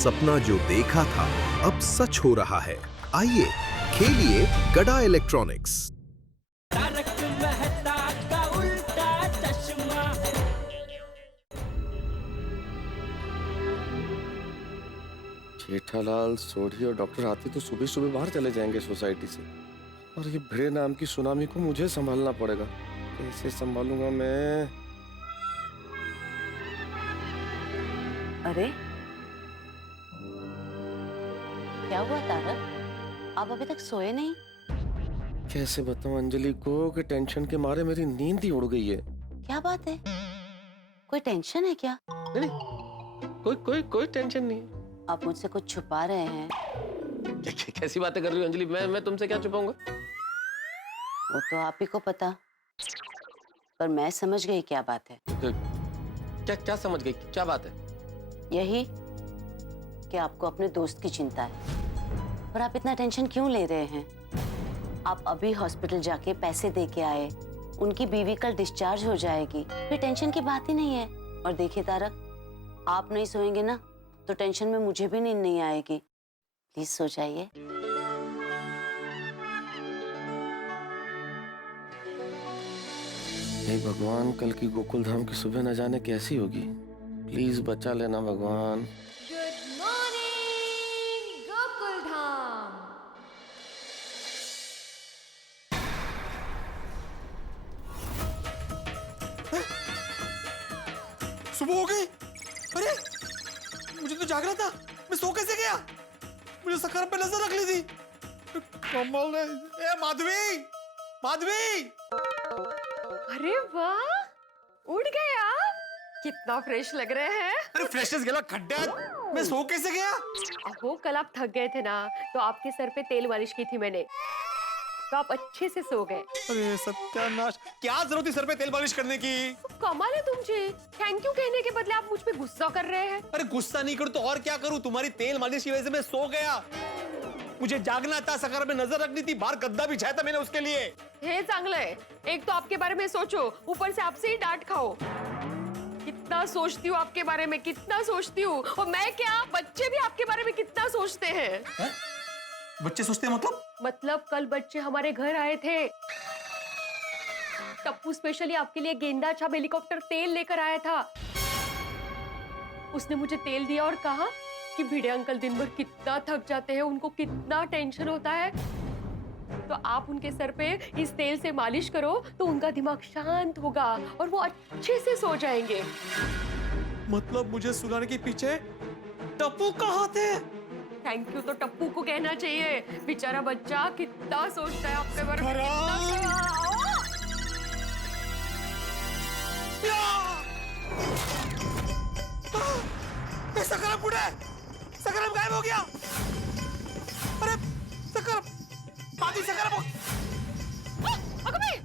सपना जो देखा था अब सच हो रहा है। आइए खेलिए गड़ा इलेक्ट्रॉनिक्स। तारक मेहता का उल्टा चश्मा। जेठालाल, सोढ़ी और डॉक्टर हाथी तो सुबह सुबह बाहर चले जाएंगे सोसाइटी से, और ये भिड़े नाम की सुनामी को मुझे संभालना पड़ेगा। कैसे संभालूंगा मैं? अरे क्या हुआ तारक, आप अभी तक सोए नहीं? कैसे बताऊं अंजलि को कि टेंशन के मारे मेरी नींद ही उड़ गई है। क्या बात है, कोई टेंशन है क्या? नहीं, कोई टेंशन नहीं। आप मुझसे कुछ छुपा रहे हैं? कैसी बातें कर रही हो अंजलि? मैं तुमसे क्या छुपाऊंगा? वो तो आप ही को पता, पर मैं समझ गई क्या बात है। क्या समझ गई? क्या बात है? यही कि आपको अपने दोस्त की चिंता है, पर आप इतना टेंशन क्यों ले रहे हैं? आप अभी हॉस्पिटल जाके पैसे दे के आए, उनकी बीवी कल डिस्चार्ज हो जाएगी, फिर टेंशन की बात ही नहीं है। और देखिए तारक, आप नहीं सोएंगे ना तो टेंशन में मुझे भी नींद नहीं आएगी। प्लीज सो जाइए। हे भगवान, कल की गोकुल धाम की सुबह न जाने कैसी होगी। प्लीज बचा लेना भगवान। Good morning Gokuldham. सुबह हो गई। अरे मुझे तो जागना था, मैं सो कैसे गया? मुझे सकर पे नजर रख ली थी। कमाल है। ए माधवी, माधवी! अरे वाह, उड़ गए आप। कितना फ्रेश लग रहे हैं। अरे फ्रेशनेस गेला खड्डा, मैं सो कैसे गया? अहो कल आप थक गए थे ना, तो आपके सर पे तेल मालिश की थी मैंने, तो आप अच्छे से सो गए। अरे सत्यानाश, क्या जरूरत थी सर पे तेल मालिश करने की? कमाल है तुमचे, थैंक यू कहने के बदले आप मुझ पे गुस्सा कर रहे हैं। अरे गुस्सा नहीं करूं तो और क्या करूं? तुम्हारी तेल मालिश की वजह से मैं सो गया। मुझे जागना था, सकर पे नजर रखनी थी, बाहर गद्दा बिछाया था मैंने उसके लिए। हे चांगलं है, एक तो आपके बारे में सोचो, ऊपर से आपसे ही डांट खाओ। कितना सोचती हूँ आपके बारे में, कितना सोचती हूँ। और मैं क्या, बच्चे भी आपके बारे में कितना सोचते हैं। है? बच्चे सोचते हैं मतलब कल बच्चे हमारे घर आए थे, टप्पू स्पेशली आपके लिए गेंदा छाप हेलीकॉप्टर तेल लेकर आया था। उसने मुझे तेल दिया और कहा कि भिड़े अंकल दिन भर कितना थक जाते हैं, उनको कितना टेंशन होता है, तो आप उनके सर पे इस तेल से मालिश करो तो उनका दिमाग शांत होगा और वो अच्छे से सो जाएंगे। मतलब मुझे सुलाने के पीछे टप्पू का हाथ है। थैंक यू तो टप्पू को कहना चाहिए, बेचारा बच्चा कितना सोचता है आपके बारे में। कितना सकरम कुड़े, सकरम गायब हो गया। अरे सकरम, माधवी सकरम,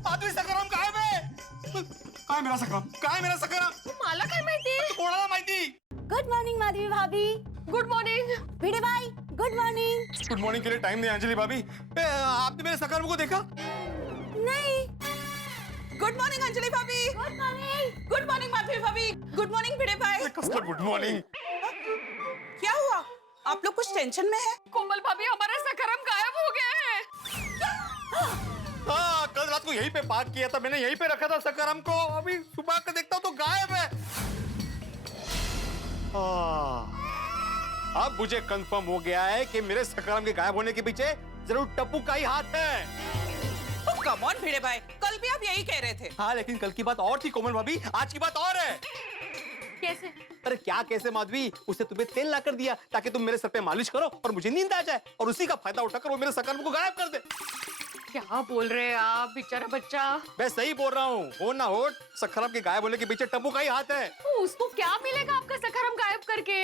माधवी सकरम गायब है। काय मेरा सकरम, काय मेरा सकरम? मला काय माहिती? कोणाला माहिती? गुड मॉर्निंग माधवी भाभी। गुड मॉर्निंग भिड़े भाई, गुड मॉर्निंग। गुड मॉर्निंग के लिए टाइम नहीं अंजलि भाभी। आपने मेरे सकरम को देखा? नहीं। गुड मॉर्निंग अंजलि भाभी। Good morning. Good morning Madhavi भाभी। गुड मॉर्निंग भिड़े भाई। कसला गुड मॉर्निंग। क्या हुआ? आप लोग कुछ टेंशन में हैं? कोमल भाभी, हमारा सकरम गायब हो गया है। हाँ, कल रात को यहीं पे पार्क किया था मैंने, यहीं पे रखा था सकरम को। अभी सुबह का देखता हूँ तो गायब है। अब मुझे कंफर्म हो गया है कि मेरे सकरम के गायब होने के पीछे जरूर टप्पू का ही हाथ है। कम ऑन भिड़े भाई, कल भी आप यही कह रहे थे। हाँ, लेकिन कल की बात और थी कोमल भाभी, आज की बात और है। कैसे? अरे क्या कैसे माधवी? उसने तुम्हें तेल ला कर दिया ताकि तुम मेरे सर पे मालिश करो और मुझे नींद आ जाए, और उसी का फायदा उठाकर वो मेरे सकरम को गायब कर दे। क्या बोल रहे हैं आप, बेचारा बच्चा। मैं सही बोल रहा हूँ, हो ना हो, सकरम के गायब होने के पीछे टप्पू का ही हाथ है। उसको क्या मिलेगा आपका सकरम गायब करके?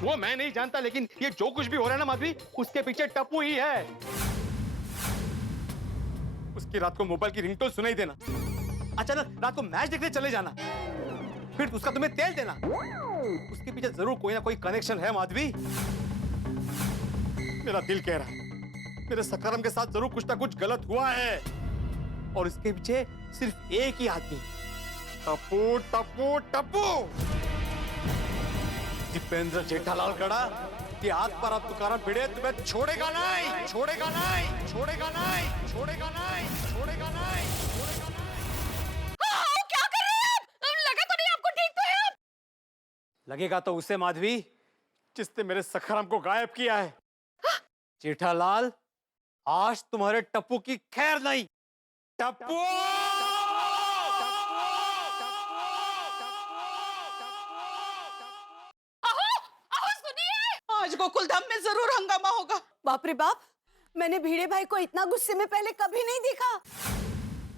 वो मैं नहीं जानता, लेकिन ये जो कुछ भी हो रहा है ना माधवी, उसके पीछे टप्पू ही है। उसकी रात को मोबाइल की रिंगटोन सुनाई देना, अचानक रात को मैच देखने चले जाना, फिर उसका तुम्हें तेल देना, उसके पीछे जरूर कोई ना कोई कनेक्शन है माधवी। मेरा दिल कह रहा है मेरे सकरम के साथ जरूर कुछ ना कुछ गलत हुआ है, और इसके पीछे सिर्फ एक ही आदमी, टप्पू टप्पू टप्पू। दीपेंद्र जेठालाल कड़ा ती आत्माराम तुकाराम भिडे तुम्हें छोड़ेगा नहीं, छोड़ेगा नहीं, छोड़ेगा नहीं, छोड़ेगा नहीं, छोड़ेगा नहीं, छोड़ेगा नहीं। क्या कर रहे हैं आप? लगा तो नहीं आपको? ठीक तो है आप? लगेगा तो उसे माधवी जिसने मेरे सखाराम को गायब किया है। जेठालाल, आज तुम्हारे टप्पू की खैर नहीं। टप्पू! आज गोकुलधाम में जरूर हंगामा होगा। बाप रे बाप, मैंने भिड़े भाई को इतना गुस्से में पहले कभी नहीं देखा।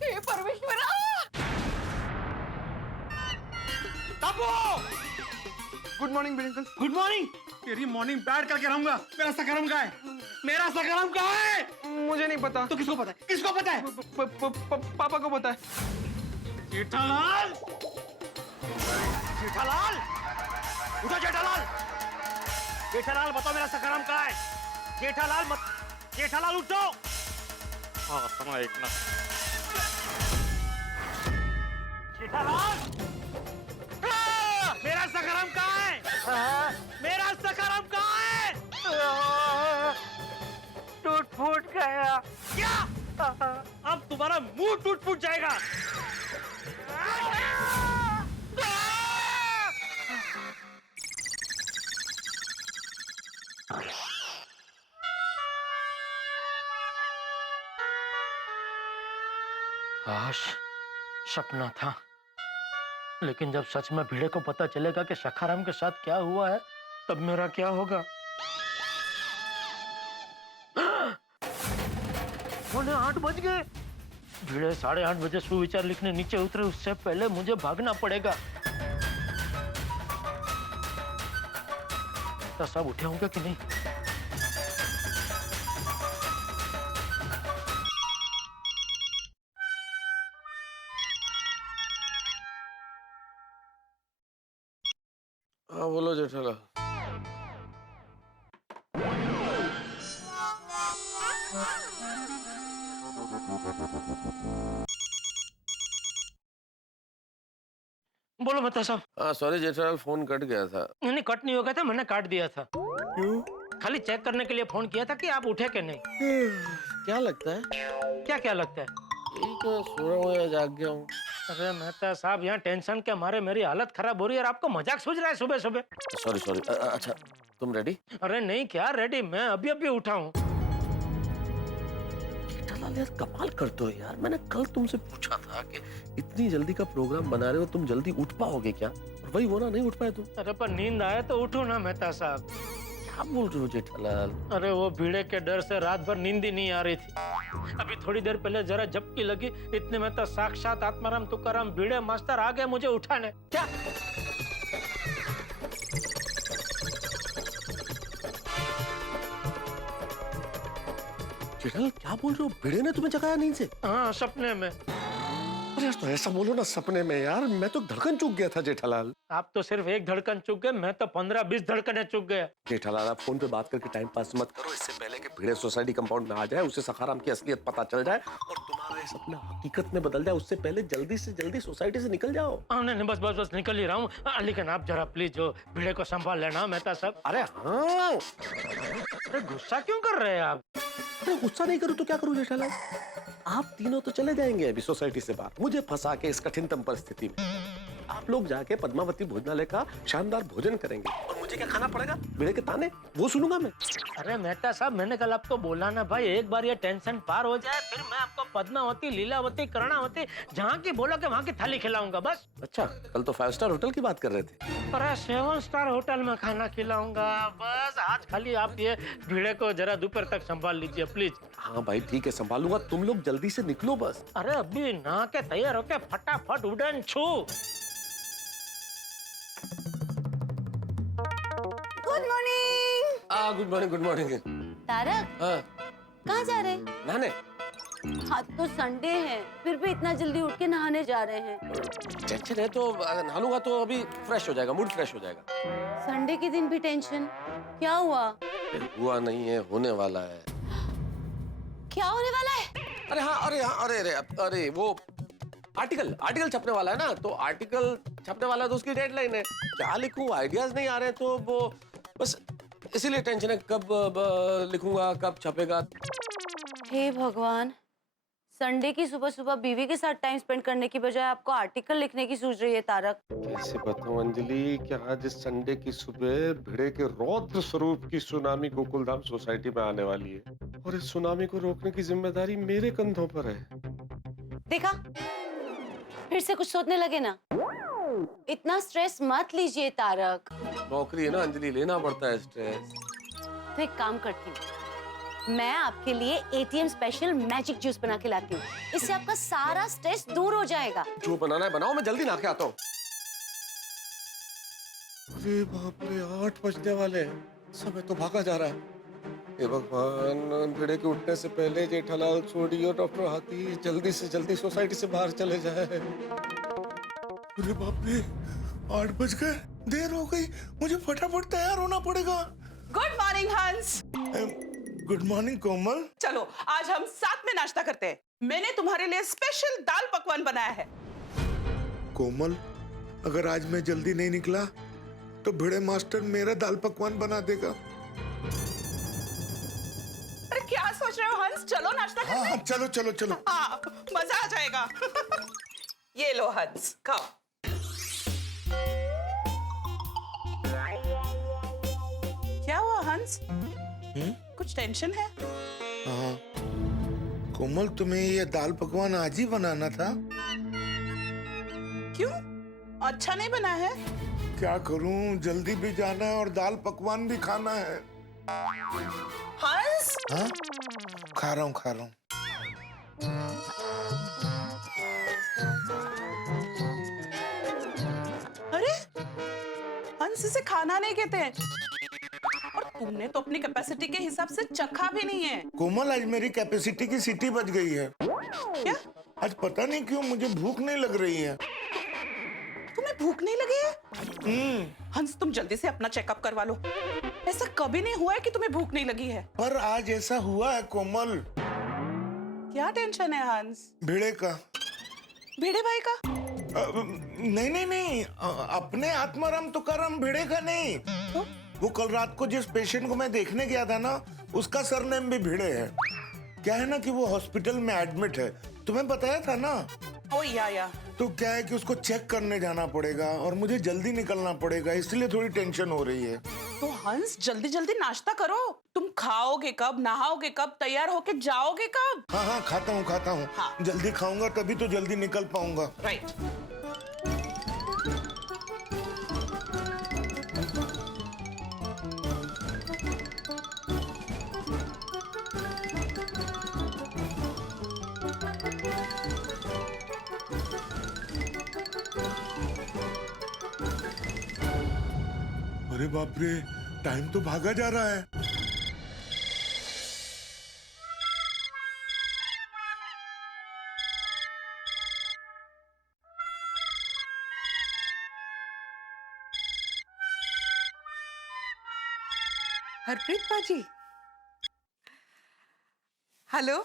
हे परमेश्वरा! गुड मॉर्निंग बिल्कुल। Good morning. तेरी मॉर्निंग बैड करके रहूंगा। मेरा सखाराम कहाँ है? मेरा सखाराम कहाँ है? मुझे नहीं पता। तो किसको पता है? किसको पता है? पापा को पता है। जेठालाल! जेठालाल! उठो जेठालाल! जेठालाल बताओ मेरा सखाराम कहाँ है? जेठालाल मत, जेठालाल उठो! हाँ समय एक ना। जेठालाल! मेरा सखाराम कहाँ है? मेरा सखाराम कहाँ है? टूट फूट गया। क्या? अब तुम्हारा मुंह टूट फूट जाएगा। काश सपना था, लेकिन जब सच में भिड़े को पता चलेगा कि सखाराम के साथ क्या हुआ है, तब मेरा क्या होगा? पौने 8 बज गए। भिड़े 8:30 बजे सुविचार लिखने नीचे उतरे, उससे पहले मुझे भागना पड़ेगा। तो सब उठे होंगे कि नहीं? हाँ बोलो जेठालाल। बोलो मेहता साहब। हाँ सॉरी जेठालाल, फोन कट गया था। नहीं कट नहीं हो गया था, मैंने काट दिया था। क्यों? खाली चेक करने के लिए फोन किया था कि आप उठे कि नहीं। क्या लगता है? क्या क्या लगता है? यही तो सो रहा हूँ या जाग गया हूँ। अरे मेहता साहब, यहाँ टेंशन के मारे मेरी हालत खराब हो रही है और आपको मजाक सूझ रहा है सुबह सुबह। Sorry sorry. अच्छा तुम रेडी? अरे नहीं, क्या रेडी, मैं अभी अभी उठा हूँ। जेठालाल यार कमाल करते हो यार। मैंने कल तुमसे पूछा था कि इतनी जल्दी का प्रोग्राम बना रहे हो, तुम जल्दी उठ पाओगे क्या? और वही वो ना, नहीं उठ पाए तुम। अरे पर नींद आए तो उठो ना मेहता साहब। क्या बोल रहे हो जेठालाल? अरे वो भीड़े के डर से रात भर नींद ही नहीं आ रही थी। अभी थोड़ी देर पहले जरा झपकी लगी, इतने में तो साक्षात आत्माराम तुकाराम भीड़े मास्टर आ गए मुझे उठाने। क्या? जेठालाल क्या बोल रहे हो? भिड़े ने तुम्हें जगाया नींद से? हाँ, सपने में। अरे यार तो ऐसा बोलो ना, सपने में यार। मैं तो धड़कन चूक गया था जेठालाल। आप तो सिर्फ एक धड़कन चूक गए, मैं तो 15-20 धड़कनें चूक गया। जेठालाल आप फोन पे बात करके टाइम पास मत करो, इससे पहले कि भिड़े सोसाइटी कंपाउंड में आ जाए, उसे सखाराम की असलियत पता चल जाए और तुम्हारा ये सपना हकीकत में बदल जाए, उससे पहले जल्दी से जल्दी सोसाइटी से निकल जाओ। नहीं नहीं, बस निकल ही रहा हूँ। लेकिन आप जरा प्लीज जो भिड़े को संभाल लेना मेहता साहब। अरे हाँ। अरे गुस्सा क्यों कर रहे हैं आप? अरे गुस्सा नहीं करूँ तो क्या करूँ जेठालाल? आप तीनों तो चले जाएंगे अभी सोसाइटी से बाहर, मुझे फंसा के इस कठिनतम परिस्थिति में। आप लोग जाके पद्मावती भोजनालय का शानदार भोजन करेंगे और मुझे क्या खाना पड़ेगा? भिड़े के ताने वो सुनूंगा मैं। अरे मेहता साहब, मैंने कल आपको बोला ना भाई, एक बार ये टेंशन पार हो जाए फिर मैं आपको पद्मावती, लीलावती, कर्णावती, जहाँ की बोलोगे वहाँ की थाली खिलाऊंगा बस। अच्छा, कल तो 5 स्टार होटल की बात कर रहे थे। अरे 7 स्टार होटल में खाना खिलाऊंगा बस। आज खाली आप ये भिड़े को जरा दोपहर तक संभाल लीजिए प्लीज। हाँ भाई ठीक है, संभालूंगा। तुम लोग जल्दी से निकलो बस। अरे अभी नहा के तैयार होके फटाफट उड़न छू। Good morning. Good morning, good morning. Tarak, हाँ, कहाँ जा रहे हैं? नहाने। आज तो संडे है, फिर भी इतना जल्दी उठ के नहाने जा रहे हैं। टेंशन है तो नहा लूंगा तो अभी फ्रेश हो जाएगा, मूड फ्रेश हो जाएगा। संडे के दिन भी टेंशन? क्या हुआ? हुआ नहीं है, होने वाला है। क्या होने वाला है? अरे हाँ, अरे हाँ, अरे अरे अरे वो आर्टिकल आर्टिकल छपने वाला है ना, तो आर्टिकल छपने वाला है तो उसकी डेडलाइन है। क्या लिखूं, आइडियाज नहीं आ रहे हैं, तो वो बस इसीलिए टेंशन है, कब लिखूंगा, कब छपेगा। हे भगवान, संडे की सुबह सुबह बीवी के साथ टाइम स्पेंड करने की बजाय आपको आर्टिकल लिखने की सूझ रही है तारक। कैसे बताऊं अंजलि, क्या आज इस संडे की सुबह भिड़े के रौद्र स्वरूप की सुनामी गोकुलधाम सोसाइटी में आने वाली है, और इस सुनामी को रोकने की जिम्मेदारी मेरे कंधों पर है। देखा, फिर से कुछ सोचने लगे ना। इतना स्ट्रेस मत लीजिए तारक। नौकरी है ना अंजलि, लेना पड़ता है स्ट्रेस। तो एक काम करती हूँ, मैं आपके लिए एटीएम स्पेशल मैजिक जूस बना के लाती हूँ। इससे आपका सारा स्ट्रेस दूर हो जाएगा। जो बनाना है बनाओ, मैं जल्दी नहा के आता हूँ। अरे बाप रे, 8 बजने वाले हैं, समय तो भागा जा रहा है। हे भगवान, भिड़े के उठने से पहले जेठालाल, सोडी और डॉक्टर हाथी जल्दी से जल्दी सोसाइटी से बाहर चले जाए। अरे बाप रे, 8 बज गए, देर हो गई, मुझे फटाफट तैयार होना पड़ेगा। गुड मॉर्निंग हंस। गुड मॉर्निंग कोमल। चलो आज हम साथ में नाश्ता करते हैं। मैंने तुम्हारे लिए स्पेशल दाल पकवान बनाया है। कोमल, अगर आज मैं जल्दी नहीं निकला तो भिड़े मास्टर मेरा दाल पकवान बना देगा। अरे क्या सोच रहे हो हंस, चलो नाश्ता करते हैं। हाँ, चलो चलो चलो। हाँ, मजा आ जाएगा। ये लो हंस, खाओ। क्या हुआ हंस? कुछ टेंशन है? हाँ कोमल, तुम्हें ये दाल पकवान आज ही बनाना था। क्यों, अच्छा नहीं बना है? क्या करूं, जल्दी भी जाना है और दाल पकवान भी खाना है। हंस, हाँ, खा रहा हूँ खा रहा हूँ। अरे हंस, इसे खाना नहीं कहते हैं। और तुमने तो अपनी कैपेसिटी के हिसाब से चखा भी नहीं है। कोमल, आज मेरी कैपेसिटी की सीटी बज गई है। क्या? आज पता नहीं क्यों मुझे भूख नहीं लग रही है। तुम्हें भूख नहीं लगी है? हंस, तुम जल्दी से अपना चेकअप करवा लो। ऐसा कभी नहीं हुआ है कि तुम्हें भूख नहीं लगी है। पर आज ऐसा हुआ है कोमल। क्या टेंशन है हंस? भिड़े का। भिड़े भाई का? नहीं नहीं नहीं, अपने आत्माराम तुकाराम भिड़े का नहीं। तो? वो कल रात को जिस पेशेंट को मैं देखने गया था ना, उसका सरनेम भी भिड़े है। क्या है ना कि वो हॉस्पिटल में एडमिट है, तुम्हें बताया था ना। ओ या। तो क्या है कि उसको चेक करने जाना पड़ेगा और मुझे जल्दी निकलना पड़ेगा, इसलिए थोड़ी टेंशन हो रही है। तो हंस, जल्दी जल्दी नाश्ता करो। तुम खाओगे कब, नहाओगे कब, तैयार होके जाओगे कब? हाँ हाँ, खाता हूँ। हाँ। जल्दी खाऊंगा तभी तो जल्दी निकल पाऊंगा। राइट। अरे बाप रे, टाइम तो भागा जा रहा है। हरप्रीत पाजी, हेलो,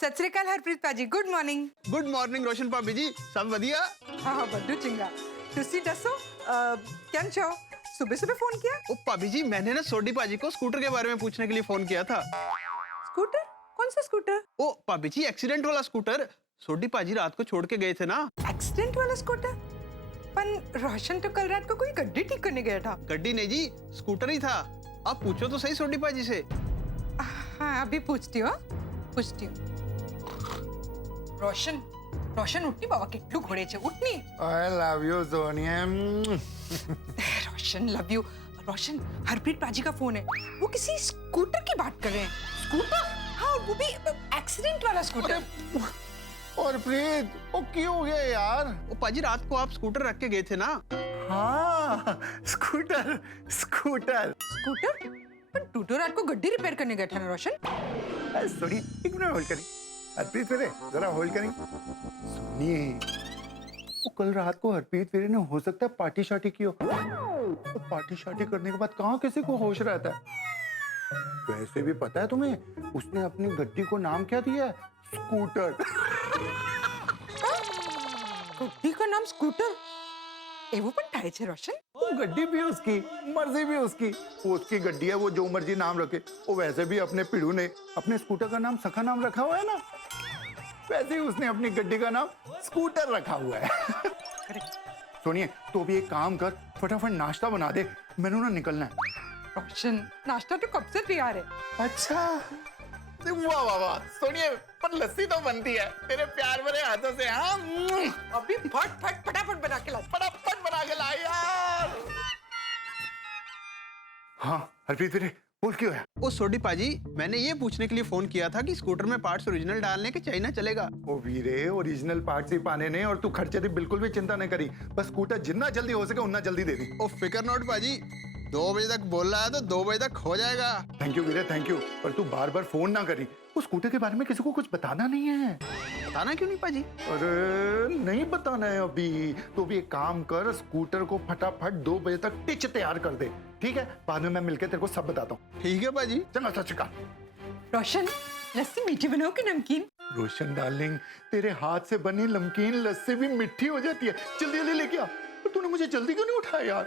सत श्री अकाल हरप्रीत पाजी, गुड मॉर्निंग। गुड मॉर्निंग रोशन भाभी जी, सब बढ़िया? हाँ बड्डू चिंगा, तुसी दसो केम छो? सुबह सुबह फोन किया? ओ भाभी जी, मैंने ना सोडी पाजी को स्कूटर के बारे में पूछने के लिए फोन किया था। स्कूटर? कौन सा स्कूटर? ओ भाभी जी, एक्सीडेंट वाला स्कूटर। सोडी पाजी रात को छोड़ के गए थे ना। एक्सीडेंट वाला स्कूटर? पर रोशन तो कल रात को कोई गड्डी ठीक करने गया था। गड्डी नहीं जी, स्कूटर ही था। आप पूछो तो सही सोडी पाजी से। हाँ अभी पूछती हूँ, पूछती हूँ। रोशन, रोशन उठनी बाबा, કેટલું ઘોડે છે, ઉઠની। I love you Sonia. Roshan love you. Roshan, Harpreet पाजी का फोन है, वो किसी स्कूटर की बात कर रहे हैं। स्कूटर? हाँ, वो भी एक्सीडेंट वाला स्कूटर। और प्रीत, वो क्यों हो गया यार? ओ पाजी, रात को आप स्कूटर रख के गए थे ना। हाँ, स्कूटर। स्कूटर? पर तू तो रात को गड्डी रिपेयर करने गया था ना रोशन। सॉरी, एक मिनट होल्ड करें। हरप्रीत वेरे, जरा होल्ड करें। सुनिए, वो कल रात को हरप्रीत वेरे ने हो सकता है पार्टी शार्टी की हो। तो पार्टी शार्टी करने के बाद कहाँ किसी को होश रहता है। वैसे भी पता है तुम्हें, उसने अपनी गड्डी को नाम क्या दिया है? स्कूटर। गड्डी का नाम स्कूटर એવું પણ થાય છે રોશન? वो गड्डी भी उसकी, मर्जी भी उसकी। वो उसकी गड्डी है, वो जो मर्जी नाम रखे। वो वैसे भी अपने पिड़ू ने अपने स्कूटर का नाम सखा नाम रखा हुआ है ना, वैसे ही उसने अपनी गड्डी का नाम स्कूटर रखा हुआ है। सुनिए, तो अभी एक काम कर, फटाफट नाश्ता बना दे, मैंने ना निकलना है। रोशन नाश्ता तो कब से तैयार है। अच्छा, वाह वाह वाह। सुनिए, पर लस्सी तो बनती है तेरे प्यार भरे हाथों से। हाँ, अभी फटाफट बना के ला। फटाफट बना के ला यार। हाँ हरप्रीत वीरे, बोल क्यों है? ओ सोडी पाजी, मैंने ये पूछने के लिए फोन किया था कि स्कूटर में पार्ट्स ओरिजिनल डालने के चाइना चलेगा। ओ वीरे, ओरिजिनल पार्ट्स ही पाने ने, और तू खर्चे की बिल्कुल भी चिंता नहीं करी। बस स्कूटर जितना जल्दी हो सके उतना जल्दी दे दी। ओ फिकर नोट पाजी, 2 बजे तक बोल रहा है तो 2 बजे तक हो जाएगा। थैंक यू वीरे, थैंक यू। पर तू बार बार फोन ना करी, उस स्कूटर के बारे में किसी को कुछ बताना नहीं है। बताना क्यों नहीं पाजी? अरे नहीं बताना है अभी। तो भी एक काम कर, स्कूटर को फटाफट 2 बजे तक टिच तैयार कर दे, ठीक है? बाद में मैं मिलकर तेरे को सब बताता हूँ। ठीक है पाजी। चंगा सत श्रीकाल। रोशन लस्सी मीठी बनाओ कि नमकीन? रोशन डार्लिंग, तेरे हाथ से बनी नमकीन लस्सी भी मिठी हो जाती है। जल्दी जल्दी लेके आ। पर तूने मुझे जल्दी क्यों नहीं उठाया यार?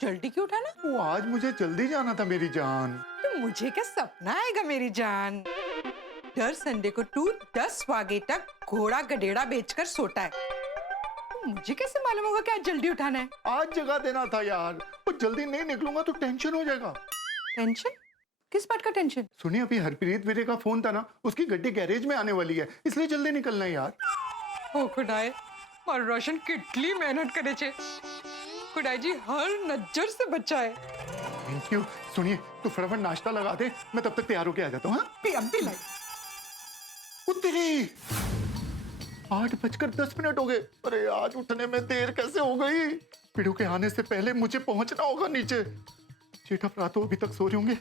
जल्दी क्यों उठाना? वो आज मुझे जल्दी जाना था मेरी जान। तो मुझे क्या सपना आएगा मेरी जान? हर संडे को तू 10 वागे तक घोड़ा गधेड़ा बेचकर सोता है। तो मुझे कैसे मालूम होगा कि आज जल्दी उठाना है? आज जगा देना था यार। और जल्दी नहीं निकलूंगा तो टेंशन हो जाएगा। टेंशन? किस बात का टेंशन? सुनिए, अभी हरप्रीत वीरे का फोन था ना, उसकी गड्डी गैरेज में आने वाली है, इसलिए जल्दी निकलना है यार। ओ खुदाए, और रोशन कितनी मेहनत करे छे। खुदाई जी हर नजर से बचा है। Thank you. सुनिए, तू फटाफट नाश्ता लगा दे, मैं तब तक तैयार होके आ जाता हूँ। भी लाई। तेरी 8:10 हो गए। अरे आज उठने में देर कैसे हो गई? पिड़ू के आने से पहले मुझे पहुंचना होगा नीचे। जेठा भरा तो अभी तक सो रहे होंगे,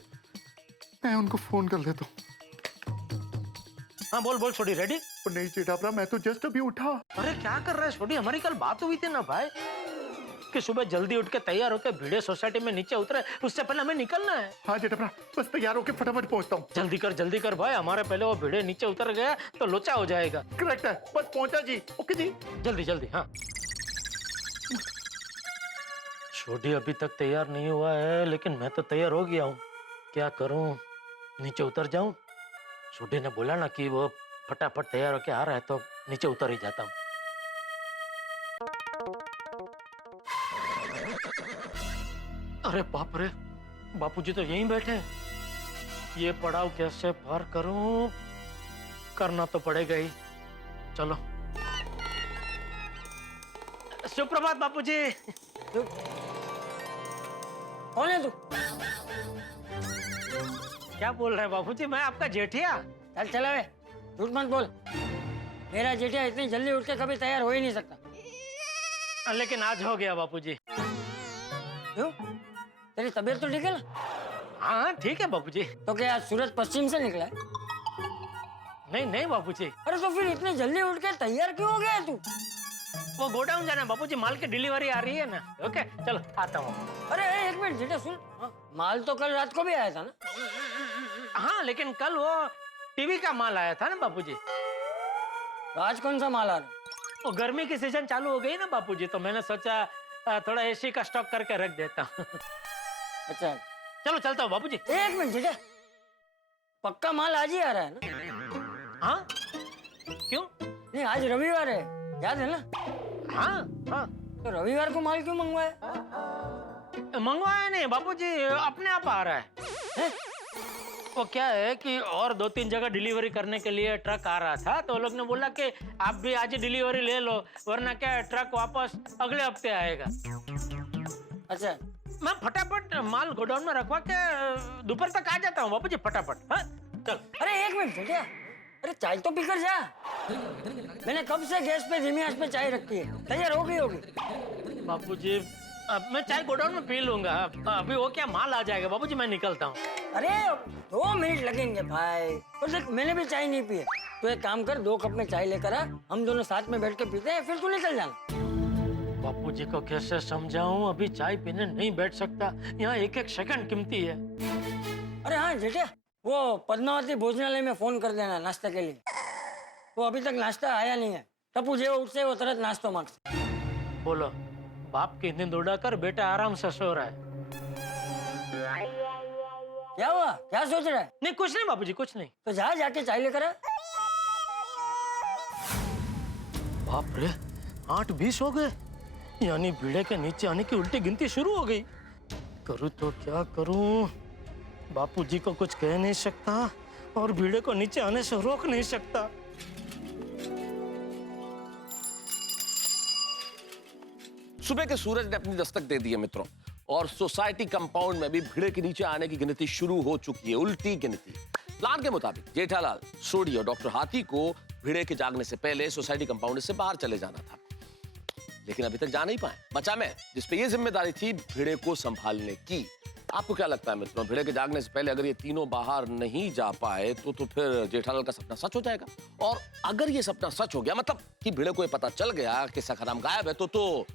मैं उनको फोन कर लेता हूँ। हाँ बोल बोल छोटी, रेडी? नहीं जेठा भरा, मैं तो जस्ट अभी उठा। अरे क्या कर रहा है छोटी? हमारी कल बात हुई थी ना भाई कि सुबह जल्दी उठ के तैयार होकर भिड़े सोसाइटी में नीचे उतरे, उससे पहले हमें निकलना है। हाँ जेठा भरा, बस तैयार होके फटाफट पहुंचता हूँ। जल्दी कर भाई, हमारे पहले वो भिड़े नीचे उतर गया तो लोचा हो जाएगा। करेक्ट है, बस पहुंचा जी। ओके जी, जल्दी। हाँ छोटी अभी तक तैयार नहीं हुआ है, लेकिन मैं तो तैयार हो गया हूँ। क्या करूँ, नीचे उतर जाऊं? छोटी ने बोला ना कि वो फटाफट तैयार होके आ रहा है, तो नीचे उतर ही जाता हूँ। अरे बाप रे, बापूजी तो यहीं बैठे हैं। ये पड़ाव कैसे पार करूं? करना तो पड़ेगा ही। चलो। सुप्रभात बापूजी। कौन है तू? क्या बोल रहे हैं बापूजी? मैं आपका जेठिया। चल चला वे, झूठ मत बोल। मेरा जेठिया इतनी जल्दी उठ के कभी तैयार हो ही नहीं सकता। लेकिन आज हो गया बापूजी। क्यों? तेरी तबीयत तो ठीक है ना? हाँ ठीक है बापूजी। तो क्या आज सूरज पश्चिम से निकला है? नहीं बापूजी। अरे तो फिर इतनी जल्दी उठ के तैयार क्यों हो गया तू? वो गोडाउन जाना है बापूजी, माल की डिलीवरी आ रही है ना। ओके चलो आता हूँ। अरे एक मिनट जेठा सुन, माल तो कल रात को भी आया था ना? हाँ लेकिन कल वो टीवी का माल आया था ना बापूजी। तो आज कौन सा माल आ रहा? वो गर्मी की सीजन चालू हो गई ना बापूजी, तो मैंने सोचा थोड़ा एसी का स्टॉक करके रख देता हूँ। अच्छा चलो चलता हूँ बापूजी। एक मिनट जेठा, पक्का माल आज ही आ रहा है ना? हाँ क्यों? नहीं आज रविवार है, याद है ना? हाँ। तो रविवार को माल क्यों मंगवाया? मंगवाया नहीं बापूजी, अपने आप आ रहा है। वो क्या है कि और 2-3 जगह डिलीवरी करने के लिए ट्रक आ रहा था, तो लोग ने बोला कि आप भी आज ही डिलीवरी ले लो, वरना क्या ट्रक वापस अगले हफ्ते आएगा। अच्छा मैं फटाफट माल गोडाउन में रखवा के दोपहर तक आ जाता हूँ बापूजी, फटाफट। हाँ चल। अरे एक मिनट जेठा, अरे चाय तो पीकर जा। मैंने कब से गैस पे धीमी आंच पे चाय रखी है, तैयार हो गई होगी। बापूजी अब मैं चाय गोडाउन में पी लूंगा, अभी वो क्या माल आ जाएगा बापूजी, मैं निकलता हूँ। अरे 2 मिनट लगेंगे भाई। और देख मैंने भी चाय नहीं पी है, तो एक काम कर 2 कप में चाय लेकर आ, हम दोनों साथ में बैठ के पीते हैं, फिर तू निकल जाना। बापूजी को कैसे समझाऊं, अभी चाय पीने नहीं बैठ सकता, यहाँ एक एक सेकंड कीमती है। अरे हाँ जेठा, वो पद्मावती भोजनालय में फोन कर देना नाश्ते के लिए। वो अभी तक नाश्ता आया नहीं है, टप्पू जेव उठते वो तरत नाश्तो मांगते। बोलो, बाप की नींद उड़ाकर बेटा आराम से सो रहा है। क्या हुआ, क्या सोच रहा है? नहीं कुछ नहीं बापूजी, कुछ नहीं। तो जा जाके चाय लेकर आ। बाप रे, 8:20 हो गए, यानी भीड़े के नीचे आने की उल्टी गिनती शुरू हो गई। करूँ तो क्या करूँ? बापूजी को कुछ कह नहीं सकता और भीड़े को नीचे आने से रोक नहीं सकता। सुबह के सूरज ने अपनी दस्तक दे दी है मित्रों, और सोसाइटी कंपाउंड में भी भीड़े के नीचे आने की गिनती शुरू हो चुकी है, उल्टी गिनती। प्लान के मुताबिक जेठालाल, सोडी और डॉक्टर हाथी को भीड़े के जागने से पहले सोसाइटी कंपाउंड से बाहर चले जाना था, लेकिन अभी तक जा नहीं पाए। बचा मैं, जिसपे ये जिम्मेदारी थी भीड़े को संभालने की। आपको क्या लगता है मित्रों, भीड़े के जागने से पहले अगर ये तीनों बाहर नहीं जा पाए तो फिर जेठालाल का सपना सच हो जाएगा? और अगर ये सपना सच हो गया, मतलब कि भीड़े को ये पता चल गया कि सखाराम गायब है, तो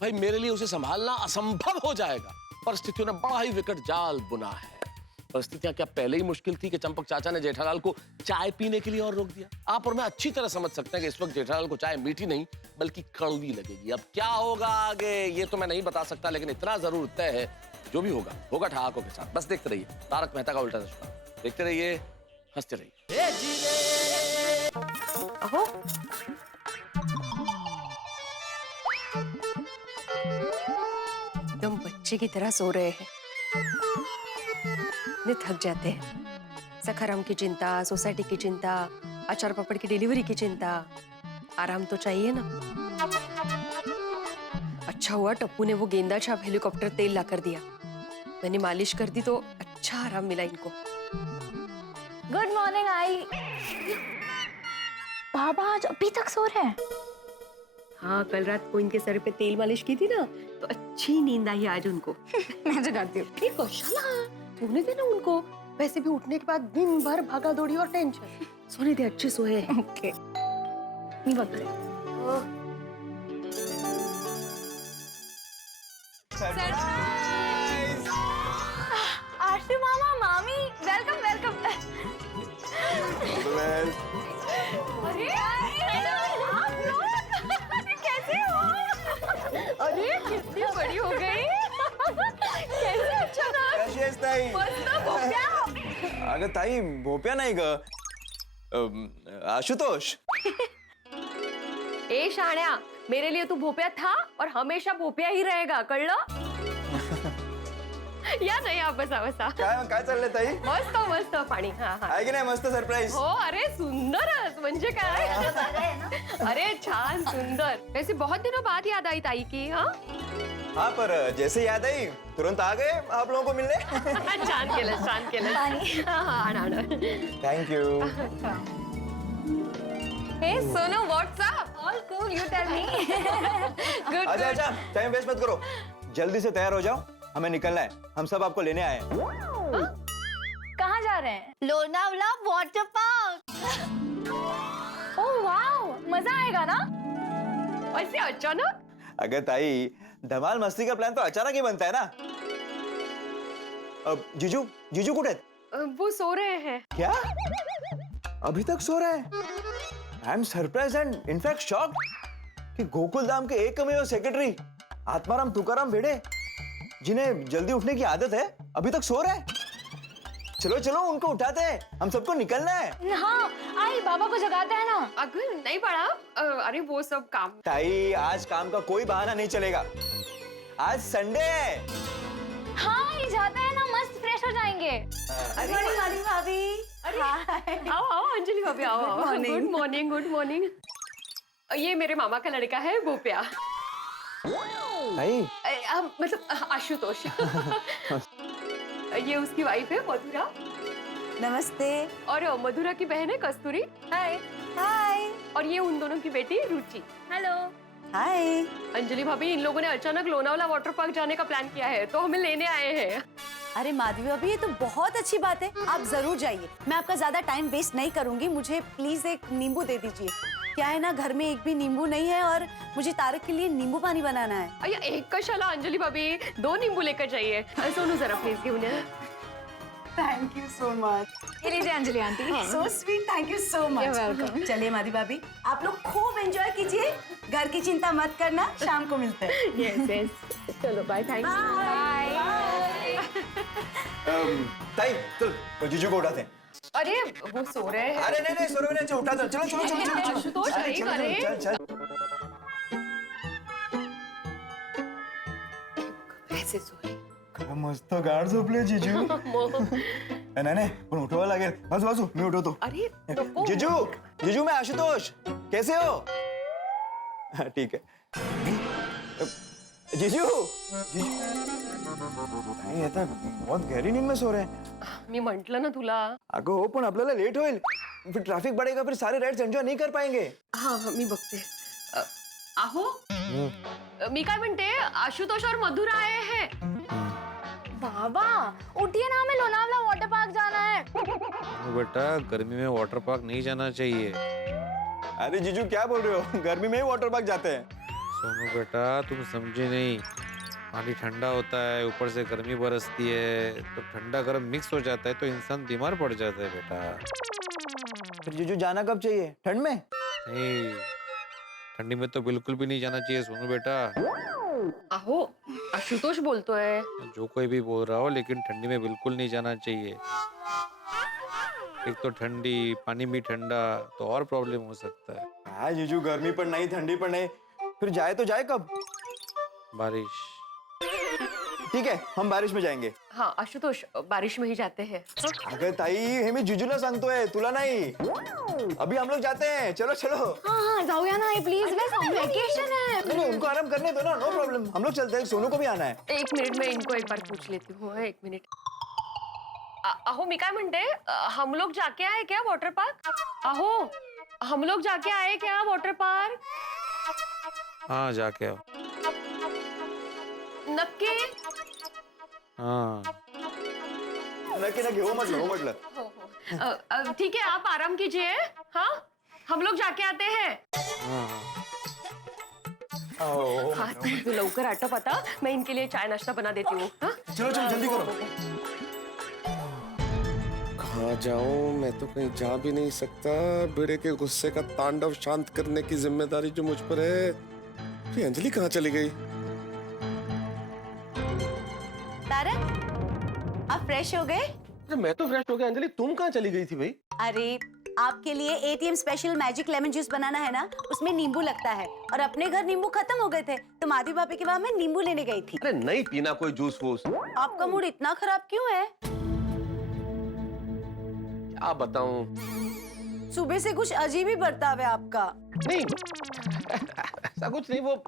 भाई मेरे लिए उसे संभालना असंभव हो जाएगा। परिस्थितियों ने बड़ा ही विकट जाल बुना है। परिस्थितियां क्या पहले ही मुश्किल थी कि चंपक चाचा ने जेठालाल को चाय पीने के लिए और रोक दिया? आप और मैं अच्छी तरह समझ सकते हैं कि इस वक्त जेठालाल को चाय मीठी नहीं बल्कि कड़वी लगेगी। अब क्या होगा आगे ये तो मैं नहीं बता सकता, लेकिन इतना जरूर तय है, जो भी होगा होगा ठहाकों के साथ। बस देखते रहिए तारक मेहता का उल्टा चश्मा, देखते रहिए, हंसते रहिए। अहो, एकदम बच्चे की तरह सो रहे हैं, इतने थक जाते हैं। सखाराम की चिंता, सोसाइटी की चिंता, अचार पापड़ की डिलीवरी की चिंता, आराम तो चाहिए ना। अच्छा हुआ टप्पू ने वो गेंदा छाप हेलीकॉप्टर तेल ला कर दिया, मैंने मालिश कर दी तो अच्छा आराम मिला इनको। Good morning I. बाबा आज अभी तक सो रहे हैं? हाँ, कल रात को इनके सर पे तेल मालिश की थी ना, तो अच्छी नींद आई आज उनको। मैं जगाती हूँ। ठीक कौशला, सोने देना उनको, वैसे भी उठने के बाद दिन भर भागा दौड़ी और टेंशन। सोने दे, अच्छे सोए। ओके। आशु मामा, मामी, वेलकम वेलकम। अरे आप लोग कैसे हो? अरे कितनी बड़ी हो गई। कैसे अचानक? कशी आहेस ताई? मस्त भोप्या। अगं ताई, भोप्या नाही ग, आशुतोष। ए शाण्या, मेरे लिए तू भोप्या था और हमेशा भोप्या ही रहेगा, कळलं? या नाही, आप बसा बसा। काय चाललंय ताई? मस्त मस्त पाणी। हाँ हाँ, आहे की नाही मस्त सरप्राईज? हो, अरे सुंदरच, म्हणजे काय? अरे छान, सुंदर। वैसे बहुत दिनों बाद याद आई ताई की। हाँ हाँ, पर जैसे याद आई तुरंत आ गए आप लोगों को मिलने। छान केलं, छान केलं। हाँ हाँ, आण। Thank you. Hey Sonu, what's up? All cool, you tell me. Good. अच्छा अच्छा, टाइम वेस्ट मत करो, जल्दी से तैयार हो जाओ, हमें निकलना है। हम सब आपको लेने आए हैं। कहाँ जा रहे हैं? Lonavala water park. Oh wow, मजा आएगा ना? वैसे अचानक? अगर ताई, धमाल मस्ती का प्लान तो अचानक ही बनता है ना। अब जीजू, जीजू कुठे आहेत? वो सो रहे हैं। क्या? अभी तक सो रहे हैं? I am surprise and in fact shock कि गोकुल धाम के एकमेव सेक्रेटरी आत्माराम तुकाराम भिड़े, जिन्हें जल्दी उठने की आदत है, अभी तक सो रहे हैं। चलो चलो उनको उठाते हैं, हम सबको निकलना है। हाँ, आई बाबा को जगाते हैं ना। अगर नहीं पड़ा, अरे वो सब काम। ताई, आज काम का कोई बहाना नहीं चलेगा, आज संडे है। हाँ, ये जाते हैं ना, मस्त फ्रेश हो जाएंगे। अरे मारी भाभी। आओ आओ अंजलि भाभी, आओ आओ। Good morning, good morning. ये मेरे मामा का लड़का है भोप्या। ताई, मतलब आशुतोष। ये उसकी वाइफ है मधुरा। नमस्ते। और मधुरा की बहन है कस्तूरी। हाय। हाय। और ये उन दोनों की बेटी रुचि। हेलो। हाय। अंजलि भाभी, इन लोगों ने अचानक लोनावला वाटर पार्क जाने का प्लान किया है, तो हमें लेने आए हैं। अरे माधवी भाभी, ये तो बहुत अच्छी बात है, आप जरूर जाइए। मैं आपका ज्यादा टाइम वेस्ट नहीं करूंगी, मुझे प्लीज एक नींबू दे दीजिए। क्या है ना, घर में एक भी नींबू नहीं है और मुझे तारक के लिए नींबू पानी बनाना है। अय्या, एक कशाला अंजलि भाभी, 2 नींबू लेकर जाइए। सोनू जरा प्लीज घेऊन या। Thank you so much. ये लीजिए Anjali aunty. So sweet, thank you so much. You're welcome. चलिए माधवी भाभी, आप लोग खूब एंजॉय कीजिए, घर की चिंता मत करना, शाम को मिलते हैं। यस यस, चलो बाय, थैंक यू। ताई चल जीजू को उठाते हैं। अरे वो सो रहे हैं। अरे नहीं सो रहे नहीं, उठा दो। चलो चलो चलो चलो आशुतोष, अरे, नहीं चलो, करे। चल चल ऐसे सोए। मस्त गाढ झोपले जीजू. नाही नाही पण उठवावं लागेल. बाजू बाजू मी उठवतो. अरे नको। जीजू जीजू मैं आशुतोष, कैसे हो? हाँ, ठीक है. जीजू जीजू नाही आता बहुत गहरी नींद में सो रहे हैं. मी म्हंटल ना तुला. अगं हो पण आपल्याला लेट होईल, फिर ट्रैफिक बढ़ेगा, फिर सारे राइड्स एंजॉय नहीं कर पाएंगे. हाँ हाँ मी बघते. आहो मी काय म्हणते, आशुतोष और मधुरा आए हैं. बाबा उठिए ना, हमें लोनावला वाटर पार्क जाना है। बेटा गर्मी में वाटर पार्क नहीं जाना चाहिए। अरे जीजू क्या बोल रहे हो, गर्मी में ही वाटर पार्क जाते हैं. सोनू बेटा तुम समझे नहीं, पानी ठंडा होता है, ऊपर से गर्मी बरसती है, तो ठंडा गर्म मिक्स हो जाता है तो इंसान बीमार पड़ जाता है बेटा। फिर जीजू जाना कब चाहिए, ठंड में? नहीं, ठंडी में तो बिल्कुल भी नहीं जाना चाहिए सोनू बेटा। आहो आशुतोष बोलतोय. जो कोई भी बोल रहा हो, लेकिन ठंडी में बिल्कुल नहीं जाना चाहिए। एक तो ठंडी, पानी भी ठंडा, तो और प्रॉब्लम हो सकता है। हाँ जीजू, गर्मी पर नहीं, ठंडी पर नहीं, फिर जाए तो जाए कब? बारिश। ठीक है, हम बारिश में जाएंगे. हाँ आशुतोष, बारिश में ही जाते हैं. अगं ताई, हे मी जीजूला सांगतोय, तुला नाही. अभी हम लोग जाते हैं, चलो चलो. हाँ हाँ जाऊया ना, प्लीज, वेकेशन है। नहीं उनको आराम करने दो ना, नो प्रॉब्लम, हम लोग चलते हैं. सोनू को भी आना है. एक मिनिट में इनको एक बार पूछ लेती हूँ. एक मिनिट. अहो मी काय म्हणते, हम लोग जाके आए क्या वाटर पार्क? अहो हम लोग जाके आए क्या वाटर पार्क? हाँ जाके आओ. नक्की? हाँ नक्की नक्की, हो म्हटलं, हो म्हटलं. ठीक है, आप आराम कीजिए. हाँ हम लोग जाके आते हैं. हाँ तू लवकर आटप आता, मैं इनके लिए चाय नाश्ता बना देती हूँ. हाँ चलो चलो जल्दी करो. कहाँ जाऊं, मैं तो कहीं जा भी नहीं सकता. बेड़े के गुस्से का तांडव शांत करने की जिम्मेदारी जो मुझ पर है. ये अंजलि कहाँ चली गई? तारक, आप फ्रेश हो गए? अरे मैं तो फ्रेश हो गया. अंजलि तुम कहाँ चली गई थी भाई? अरे आपके लिए ATM special magic lemon juice बनाना है ना, उसमें नींबू लगता है, और अपने घर नींबू खत्म हो गए थे तो माधवी भाभी के वहां मैं नींबू लेने गई थी. अरे नहीं पीना कोई जूस वूस. आपका मूड इतना खराब क्यों है? क्या बताऊं, सुबह से कुछ अजीब ही बर्ताव है आपका. नहीं ऐसा कुछ नहीं. वो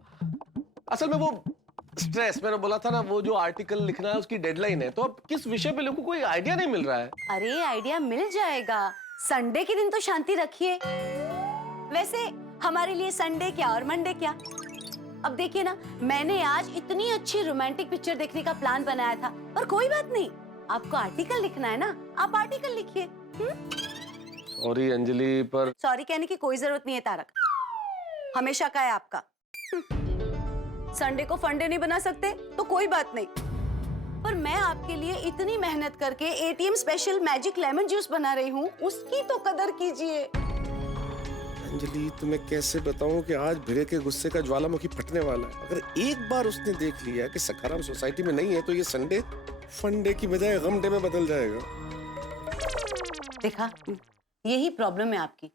असल में वो स्ट्रेस, मैंने बोला था ना, वो जो आर्टिकल लिखना है उसकी डेडलाइन है, तो अब किस विषय पे लिखूं कोई आइडिया नहीं मिल रहा है. अरे आइडिया मिल जाएगा, संडे के दिन तो शांति रखिए. वैसे हमारे लिए संडे क्या और मंडे क्या. अब देखिए ना, मैंने आज इतनी अच्छी रोमांटिक पिक्चर देखने का प्लान बनाया था, पर कोई बात नहीं, आपको आर्टिकल लिखना है ना, आप आर्टिकल लिखिए. सॉरी अंजलि, पर सॉरी कहने की कोई जरूरत नहीं है तारक, हमेशा का है आपका. संडे को फंडे नहीं बना सकते तो कोई बात नहीं, पर मैं आपके लिए इतनी मेहनत करके ATM special magic lemon juice बना रही हूँ, उसकी तो कदर कीजिए. अंजलि तुम्हें कैसे बताऊं कि आज भिड़े के गुस्से का ज्वालामुखी फटने वाला है. अगर एक बार उसने देख लिया कि सखाराम सोसाइटी में नहीं है तो ये संडे फंडे की बजाय गमडे में बदल जाएगा. देखा, यही प्रॉब्लम है आपकी.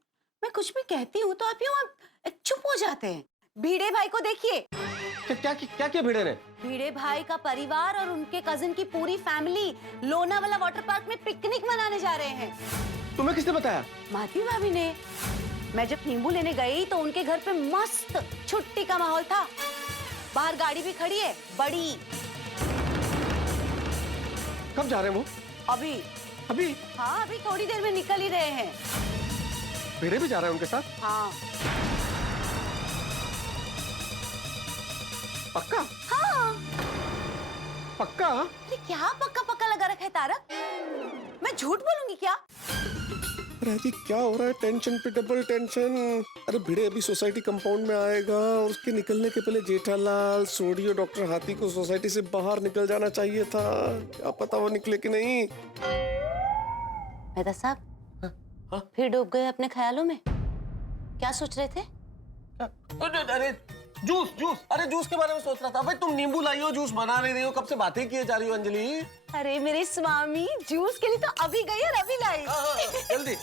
मैं कुछ भी कहती हूँ तो आप यूँ चुप हो जाते हैं. भिड़े भाई को देखिए. क्या क्या भिड़े ने? भिड़े भाई का परिवार और उनके कजिन की पूरी फैमिली लोनावाला वाटर पार्क में पिकनिक मनाने जा रहे हैं. तुम्हें किसने बताया? माधवी भाभी ने. मैं जब नींबू लेने गई तो उनके घर पे मस्त छुट्टी का माहौल था. बाहर गाड़ी भी खड़ी है, बड़ी. कब जा रहे हैं वो? अभी. अभी? हाँ अभी थोड़ी देर में निकल ही रहे हैं. भिड़े भी जा रहे हैं उनके साथ? हाँ. पक्का? हाँ. पक्का? अरे क्या पक्का पक्का लगा रखा है तारक? मैं झूठ बोलूंगी क्या? अरे जी क्या हो रहा है? टेंशन पे डबल टेंशन। अरे भिड़े अभी सोसाइटी कंपाउंड में आएगा और उसके निकलने के पहले जेठालाल, सोडी और डॉक्टर हाथी को सोसाइटी से बाहर निकल जाना चाहिए था। क्या पता वो निकले कि नहीं। मेहता साहब, फिर डूब गए अपने ख्यालों में? क्या सोच रहे थे? अरे जूस जूस, अरे जूस के बारे में सोच रहा था। भाई तुम नींबू लाई हो, जूस बना नहीं रही हो, कब से बातें किए जा रही हो अंजलि? अरे मेरे स्वामी, जूस के लिए तो अभी गई और अभी लाई। जल्दी।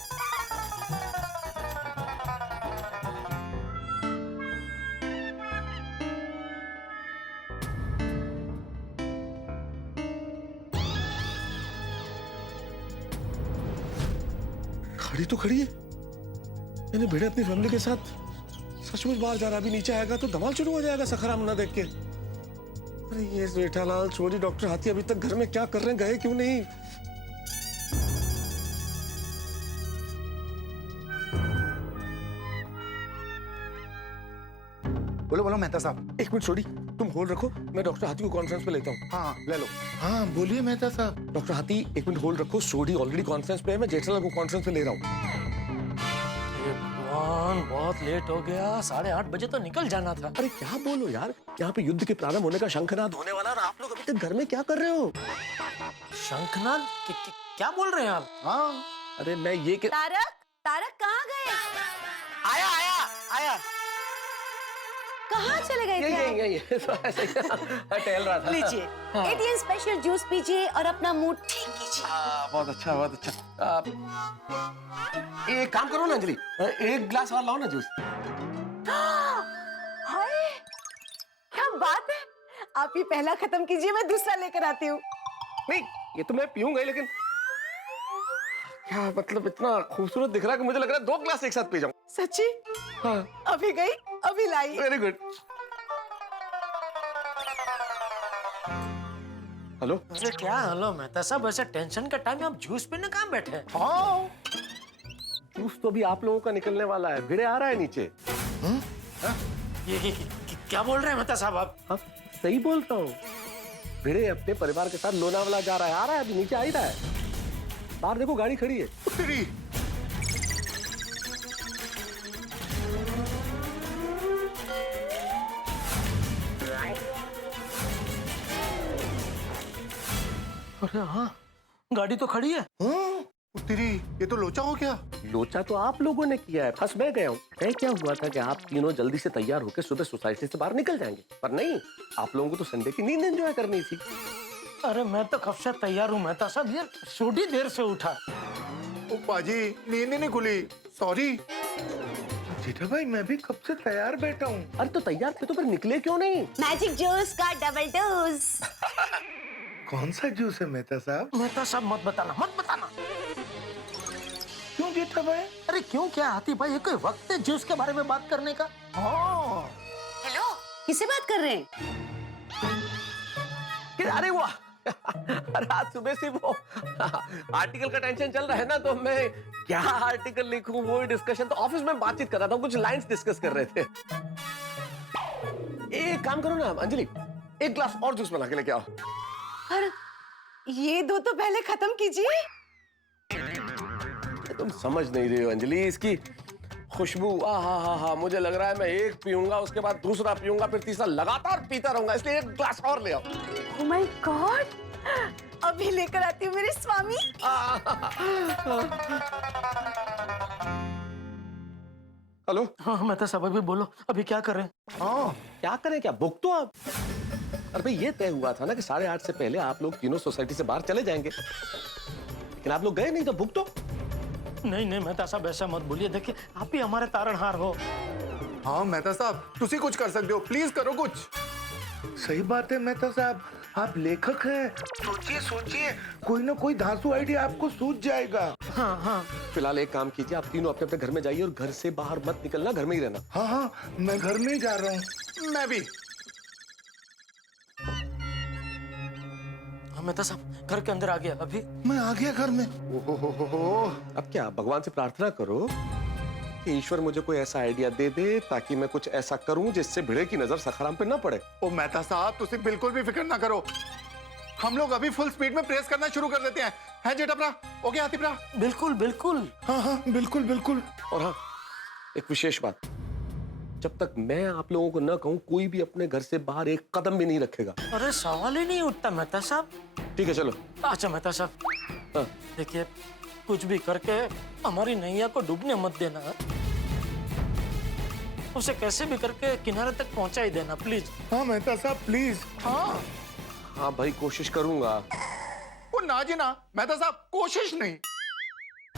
खड़ी तो खड़ी है। मैंने भिड़े अपनी फैमिली के साथ सचमुच बाहर जा रहा, अभी नीचे आएगा तो धमाल शुरू हो जाएगा सखाराम ना देख के। अरे ये जेठालाल, छोड़ी, डॉक्टर हाथी अभी तक घर में क्या कर रहे हैं, गए क्यों नहीं? बोलो बोलो मेहता साहब। एक मिनट छोड़ी, तुम होल्ड रखो, मैं डॉक्टर हाथी को कॉन्फ्रेंस पे लेता हूँ। हाँ ले लो। हाँ बोलिए मेहता साहब। डॉक्टर हाथी एक मिनट होल्ड रखो, सोडी ऑलरेडी कॉन्फ्रेंस पे है, मैं जेठालाल को कॉन्फ्रेंस पे ले रहा हूँ। बहुत लेट हो गया, 8:30 बजे तो निकल जाना था। अरे क्या बोलो यार, यहाँ पे युद्ध के प्रारंभ होने का शंखनाद होने वाला और आप लोग अभी तक घर में क्या कर रहे हो? शंखनाद? क्या बोल रहे हैं आप? हाँ अरे मैं ये कि... तारक, तारक कहाँ गए? आया आया आया। कहाँ चले गए थे? यही टहल रहा था। लीजिए, एटीएन स्पेशल जूस पीजिए और अपना मूड ठीक कीजिए। बहुत अच्छा बहुत अच्छा। एक काम करो ना अंजलि, एक ग्लास और लाओ ना जूस। हाय, क्या बात है! आप ही पहला खत्म कीजिए, मैं दूसरा लेकर आती हूँ। नहीं ये तो मैं पीऊंगा ही, लेकिन क्या मतलब इतना खूबसूरत दिख रहा है कि मुझे लग रहा है 2 ग्लास एक साथ पी जाऊं। सच्ची? हाँ। अभी गई अभी लाई। Very good. हेलो। अरे क्या हेलो मेहता साहब, ऐसे टेंशन के टाइम में आप जूस पीने कहाँ बैठे? हाँ जूस तो भी आप लोगों का निकलने वाला है, भिड़े आ रहा है नीचे। ये क्या बोल रहे हैं मेहता साहब आप? हाँ सही बोलता हूँ, भिड़े अपने परिवार के साथ लोनावला जा रहा है, आ रहा है, अभी नीचे आ ही रहा है। बाहर देखो गाड़ी खड़ी है। अरे हाँ, गाड़ी तो खड़ी है। तेरी ये तो लोचा हो गया। लोचा तो आप लोगों ने किया है, फंस मैं गया हूँ। क्या हुआ था कि आप तीनों जल्दी से तैयार होकर सुबह सोसाइटी से बाहर निकल जाएंगे, पर नहीं, आप लोगों को तो संडे की नींद एंजॉय करनी थी। अरे मैं तो कब से तैयार हूँ मेहता साहब, ये छोटी देर से उठा। ओ पाजी नींद ही नहीं खुली, सॉरी। जेठा भाई मैं भी कब से तैयार बैठा हूँ। अरे तो तैयार थे तो फिर निकले क्यों नहीं? मैजिक जूस का डबल डोज। कौन सा जूस है मेहता साहब? मेहता साहब मत बताना। क्यों जेठा भाई? अरे क्यों क्या हाथी भाई, ये कोई वक्त है जूस के बारे में बात करने का? हाँ। हेलो, किससे बात कर रहे हैं? अरे वाह, अरे आज सुबह से वो आर्टिकल का टेंशन चल रहा है ना, तो मैं क्या आर्टिकल लिखूं वो डिस्कशन, तो ऑफिस में बातचीत कर रहा था, कुछ लाइंस डिस्कस कर रहे थे। एक काम करो ना अंजलि, एक ग्लास और जूस बना के लेके आओ। पर ये दो तो पहले खत्म कीजिए। तुम समझ नहीं रही हो अंजलि, इसकी खुशबू हा, मुझे लग रहा है मैं एक पीऊंगा, उसके बाद दूसरा पीऊंगा, फिर तीसरा लगातार पीता रहूंगा, इसलिए एक ग्लास और ले आओ। Oh my God! अभी लेकर आती हूँ मेरे स्वामी। हेलो। हाँ मेहता साहब अभी बोलो, अभी क्या करें? हाँ क्या करें, क्या बुक तो आप। अरे भाई ये तय हुआ था ना कि 8:30 से पहले आप लोग तीनों सोसाइटी से बाहर चले जाएंगे, लेकिन आप लोग गए नहीं, तो बुक तो। नहीं मेहता साहब ऐसा मत बोलिए, देखिए आप ही हमारे तारणहार हो। हाँ मेहता साहब तुसी कुछ कर सकते हो, प्लीज करो कुछ। सही बात है मेहता साहब, आप लेखक हैं, सोचिए कोई ना कोई धांसू आइडिया आपको सूझ जाएगा। हाँ। फिलहाल एक काम कीजिए, आप तीनों अपने अपने घर में जाइए और घर से बाहर मत निकलना, घर में ही रहना। हाँ मैं घर में ही जा रहा हूँ। मैं भी। मेहता साहब घर के अंदर आ गया, अभी मैं आ गया घर में। ओहो, अब क्या भगवान से प्रार्थना करो कि ईश्वर मुझे कोई ऐसा आइडिया दे दे ताकि मैं कुछ ऐसा करूं जिससे भिड़े की नजर सखाराम पे ना पड़े। ओ मेहता साहब तुसी बिल्कुल भी फिक्र ना करो, हम लोग अभी फुल स्पीड में प्रेस करना शुरू कर देते हैं, है जेठा ओके आतिफ भरा? बिल्कुल बिल्कुल। हाँ बिल्कुल बिल्कुल। और हाँ, एक विशेष बात, जब तक मैं आप लोगों को न कहूं कोई भी अपने घर से बाहर एक कदम भी नहीं रखेगा। अरे सवाल ही नहीं उठता मेहता साहब। ठीक है चलो। अच्छा मेहता साहब, हाँ। देखिए कुछ भी करके हमारी नैया को डूबने मत देना, उसे कैसे भी करके किनारे तक पहुंचा ही देना प्लीज। हाँ मेहता साहब प्लीज। हाँ हाँ भाई कोशिश करूंगा। वो ना जी ना मेहता साहब, कोशिश नहीं।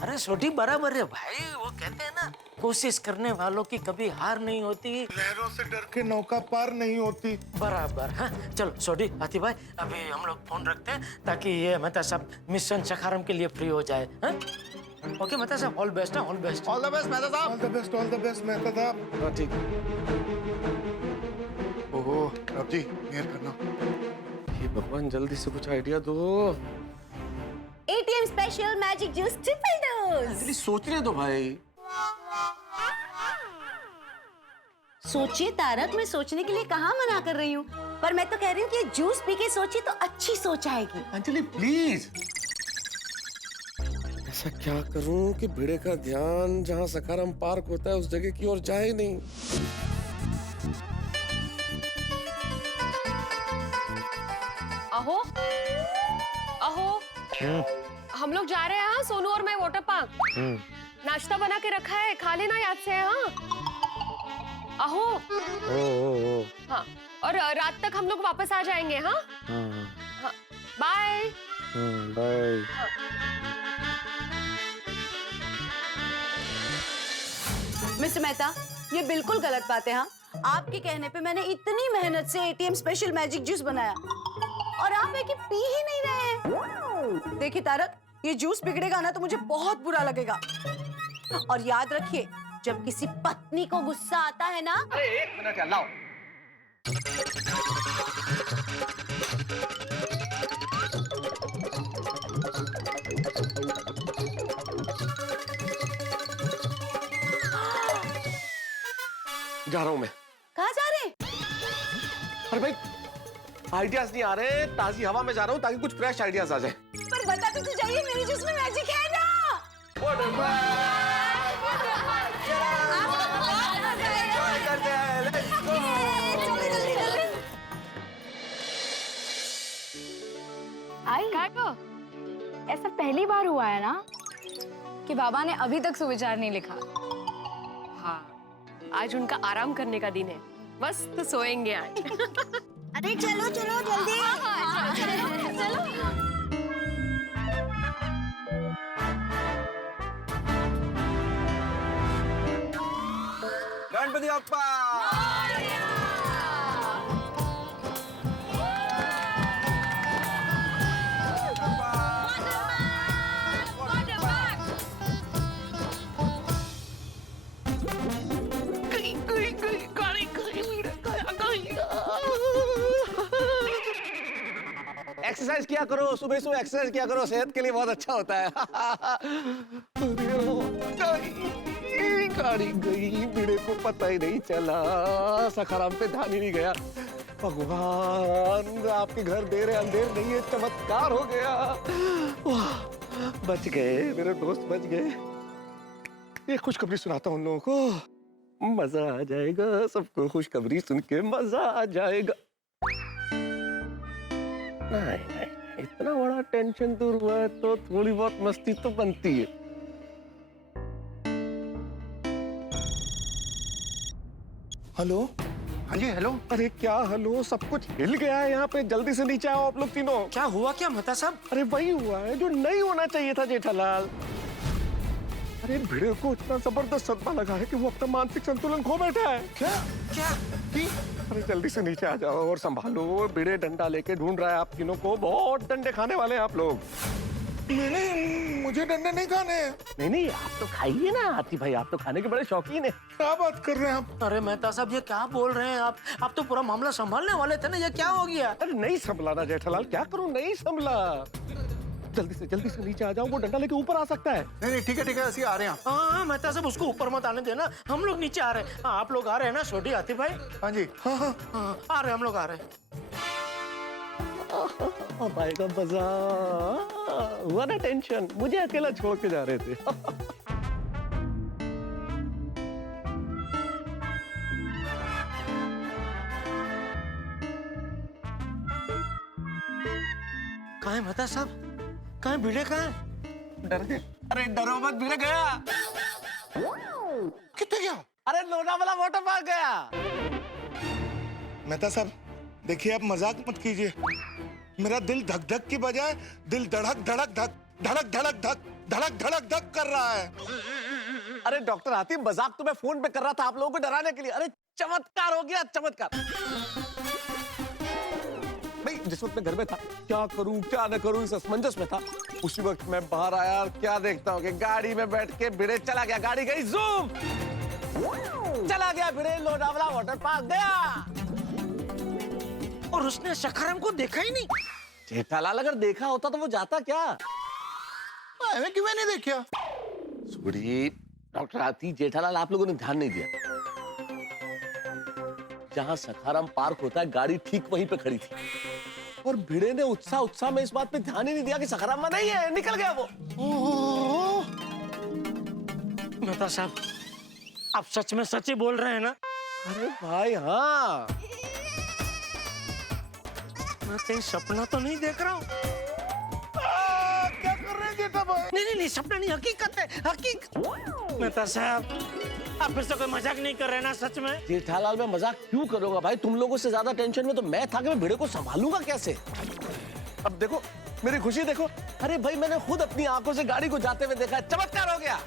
अरे छोटी बराबर है भाई, वो कहते हैं ना कोशिश करने वालों की कभी हार नहीं होती, लहरों से डर के नौका पार नहीं होती। बराबर। हाँ चलो छोटी आतिफ भाई, अभी हम लोग फोन रखते हैं ताकि ये मेहता साहब मिशन सखारम के लिए फ्री हो जाए। हाँ? Okay Mehta sahab, all best है, all best. All the best Mehta sahab. All the best, all the best Mehta sahab. हाँ ठीक। ओहो रब जी मेहर करना। ये भगवान जल्दी से कुछ आइडिया दो। ATM special magic juice triple dose. जल्दी सोचने दो भाई। सोचिए तारक, मैं सोचने के लिए कहाँ मना कर रही हूँ, पर मैं तो कह रही हूँ कि जूस पी के सोचिए तो अच्छी सोच आएगी। अंजलि प्लीज। ऐसा क्या करूं कि भिड़े का ध्यान जहाँ सखाराम पार्क होता है उस जगह की ओर जाए नहीं। अहो अहो, हम लोग जा रहे हैं हाँ, सोनू और मैं वाटर पार्क। नाश्ता बना के रखा है, खा लेना याद से। हाँ अहो। हाँ, और रात तक हम लोग वापस आ जाएंगे। हाँ हाँ, बाय बाय। मिस्टर मेहता, ये बिल्कुल गलत बात है। हाँ, आपके कहने पे मैंने इतनी मेहनत से एटीएम स्पेशल मैजिक जूस बनाया और आप है कि पी ही नहीं रहे हैं। देखिए तारक, ये जूस बिगड़ेगा ना तो मुझे बहुत बुरा लगेगा। और याद रखिए, जब किसी पत्नी को गुस्सा आता है ना। अरे एक मिनट यार, लाओ। जा रहा हूं मैं। कहाँ जा रहे? अरे भाई आइडियाज नहीं आ रहे, ताजी हवा में जा रहा हूँ ताकि कुछ फ्रेश आइडियाज आ जाए। पर बताते तो जाइए, मेरे जूस में मैजिक है ना। आई ऐसा पहली बार हुआ है ना कि बाबा ने अभी तक सुविचार नहीं लिखा। हाँ, आज उनका आराम करने का दिन है, बस तो सोएंगे आज। अरे चलो चलो जल्दी। चलो। गणपति बप्पा। एक्सरसाइज किया करो, सुबह सुबह एक्सरसाइज किया करो, सेहत के लिए बहुत अच्छा होता है। गाड़ी गई, भिड़े को पता ही नहीं चला, सखाराम पे ध्यान ही नहीं गया। भगवान आपके घर देर है अंधेर नहीं है, चमत्कार हो गया। बच गए मेरे दोस्त, बच गए। एक खुशखबरी सुनाता हूँ उन लोगों को, मजा आ जाएगा सबको। खुशखबरी सुन के मजा आ जाएगा। नहीं नहीं, इतना बड़ा टेंशन दूर हुआ है तो थोड़ी बहुत मस्ती तो बनती है। हेलो। हाँ जी हेलो। अरे क्या हेलो, सब कुछ हिल गया है यहाँ पे। जल्दी से नीचे आओ आप लोग तीनों। क्या हुआ क्या मेहता साहब? अरे वही हुआ है जो नहीं होना चाहिए था जेठालाल। अरे भिड़े को इतना जबरदस्त सदमा लगा है कि वो अपना मानसिक संतुलन खो बैठा है। क्या क्या? अरे जल्दी से नीचे आ जाओ और संभालो। भिड़े डंडा लेके ढूंढ रहा है आप तीनों को। बहुत डंडे खाने वाले हैं आप लोग। मुझे डंडे नहीं खाने। नहीं नहीं, आप तो खाइए ना आती भाई, आप तो खाने के बड़े शौकीन है। क्या बात कर रहे हैं आप? अरे मेहता साहब ये क्या बोल रहे हैं आप तो पूरा मामला संभालने वाले थे ना, ये क्या हो गया? अरे नहीं संभला ना जेठालाल, क्या करूं, नहीं संभला। जल्दी से नीचे आ जाओ, वो डंडा लेके ऊपर आ सकता है। नहीं ठीक है ऐसे आ रहे हैं। हाँ मेहता साहब उसको ऊपर मत आने देना, हम लोग नीचे आ रहे हैं। हाँ आप लोग आ रहे हैं ना छोटी आतिफ भाई? हाँ जी। हाँ आ रहे हैं, हम लोग आ रहे हैं। अब आएगा मजा। हुआ ना टेंशन, मुझे अकेला छोड़ के जा रहे थे। कहाँ है मेहता साहब? कहाँ है भिड़े? कहाँ है? डर गए? अरे डरो मत, भिड़े गया। कितने गया? अरे लोनावाला वाटर पार्क गया। मेहता साहब देखिए, आप मजाक मत कीजिए। मेरा दिल धक धक की बजाय दिल धड़क धड़क धक धड़क धड़क धक धड़क धड़क धक कर रहा है। अरे डॉक्टर हातिम, मजाक तो मैं फोन पे कर रहा था आप लोगों को डराने के लिए। अरे चमत्कार हो गया, चमत्कार। भाई जिस वक्त मैं घर में था, क्या करूं क्या न करूं इस असमंजस में था, उसी वक्त मैं बाहर आया और क्या देखता हूँ कि गाड़ी में बैठ के भिड़े चला गया। गाड़ी गई जूम, चला गया भिड़े लोनावाला वाटर पार्क गया। और उसने सखाराम को देखा ही नहीं। जेठालाल अगर देखा होता तो वो जाता क्या? मैं क्यों नहीं देखा? सुनिए डॉक्टर हाथी, जेठालाल आप लोगों ने ध्यान नहीं दिया। जहां सखाराम पार्क होता है गाड़ी ठीक वहीं पे खड़ी थी, और भिड़े ने उत्साह में इस बात पे ध्यान ही नहीं दिया कि सखाराम में नहीं है, निकल गया वो। मेहता साहब आप सच में सच ही बोल रहे हैं ना? अरे भाई हाँ, मैं कहीं सपना तो नहीं देख रहा हूँ। क्या कर रहे हैं जेठा भाई? नहीं सपना नहीं, हकीकत है, हकीकत। मेहता साहब आप फिर से कोई मजाक नहीं कर रहे ना सच में? जेठालाल मैं मजाक क्यों करूंगा भाई, तुम लोगों से ज्यादा टेंशन में तो मैं था कि मैं भिड़े को संभालूंगा कैसे। अब देखो मेरी खुशी देखो। अरे भाई मैंने खुद अपनी आंखों से गाड़ी को जाते हुए देखा, चमत्कार हो गया।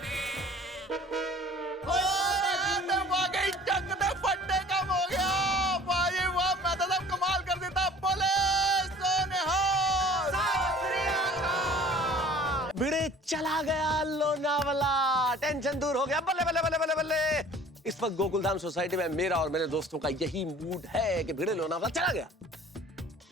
भिड़े चला गया लोनावाला, टेंशन दूर हो गया। बल्ले बल्ले बल्ले बल्ले बल्ले। इस वक्त गोकुलधाम सोसाइटी में मेरा और मेरे दोस्तों का यही मूड है कि भिड़े लोनावाला चला गया,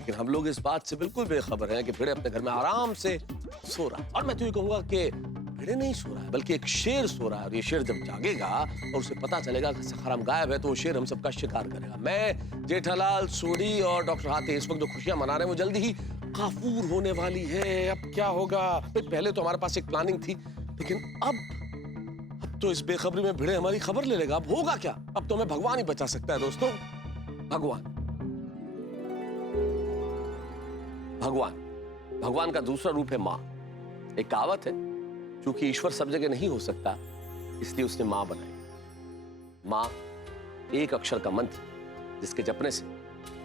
लेकिन हम लोग इस बात से बिल्कुल बेखबर हैं कि भिड़े अपने घर में आराम से सो रहा है। और मैं तो ये कहूंगा कि भिड़े नहीं सो रहा है, बल्कि एक शेर सो रहा है। और ये शेर जब जागेगा और उसे पता चलेगा कि सखाराम गायब है, तो वो शेर हम सबका शिकार करेगा। मैं, जेठालाल, सोडी और डॉक्टर हाथी इस वक्त जो खुशियां मना रहे हैं वो जल्दी ही काफूर होने वाली है। अब क्या होगा? पहले तो हमारे पास एक प्लानिंग थी, लेकिन अब तो इस बेखबरी में भिड़े हमारी खबर ले लेगा। अब होगा क्या? अब तो हमें भगवान ही बचा सकता है दोस्तों। भगवान का दूसरा रूप है माँ। एक कहावत है, क्योंकि ईश्वर सब जगह नहीं हो सकता इसलिए उसने माँ बनाई। माँ एक अक्षर का मंत्र जिसके जपने से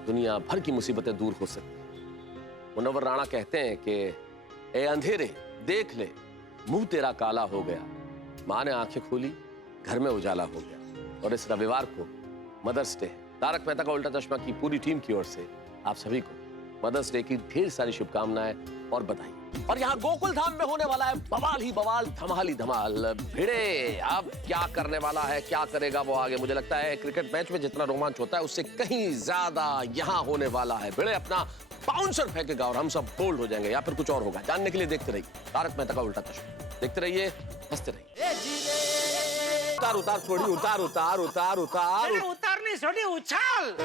दुनिया भर की मुसीबतें दूर हो सकती हैं। मुनव्वर राणा कहते हैं कि ए अंधेरे देख ले, मुंह तेरा काला हो गया। माँ ने आंखें खोली, घर में उजाला हो गया। और इस रविवार को मदर्स डे। तारक मेहता का उल्टा चश्मा की पूरी टीम की ओर से आप सभी को मदर्स डे की ढेर सारी शुभकामनाएं और बधाई। और यहाँ गोकुलधाम में होने वाला है बवाल ही बवाल, धमाल ही धमाल। भिड़े अब क्या करने वाला है, क्या करेगा वो आगे? मुझे लगता है क्रिकेट मैच में जितना रोमांच होता है उससे कहीं ज्यादा यहाँ होने वाला है। भिड़े अपना बाउंसर फेंकेगा और हम सब बोल्ड हो जाएंगे, या फिर कुछ और होगा। जानने के लिए देखते रहिए तारक मेहता का उल्टा चश्मा। देखते रहिए, हंसते रहिए। उतार उतार छोड़ी, उतार उतार उतार उतार। उतार नहीं छोड़ी, उछाल।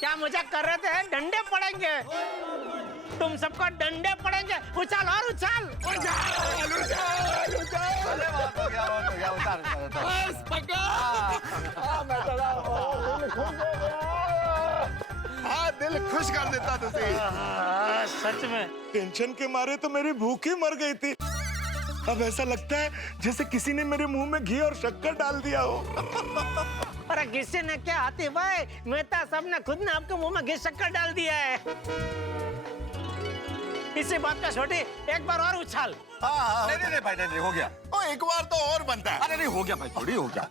क्या मजाक कर रहे थे? डंडे पड़ेंगे, तुम सबको डंडे पड़ेंगे। उछाल और उछाल। हाँ, दिल खुश कर देता तुझे। सच में टेंशन के मारे तो मेरी भूख ही मर गई थी। अब ऐसा लगता है जैसे किसी ने मेरे मुंह में घी और शक्कर डाल दिया हो। अरे किसी ने क्या आते भाई, मेहता साहब ने खुद ने आपके मुंह में घी शक्कर डाल दिया है। इसी बात का छोटी एक बार और उछाल। नहीं भाई नहीं हो गया। ओ एक बार तो और बनता है। अरे नहीं हो गया भाई, थोड़ी हो गया।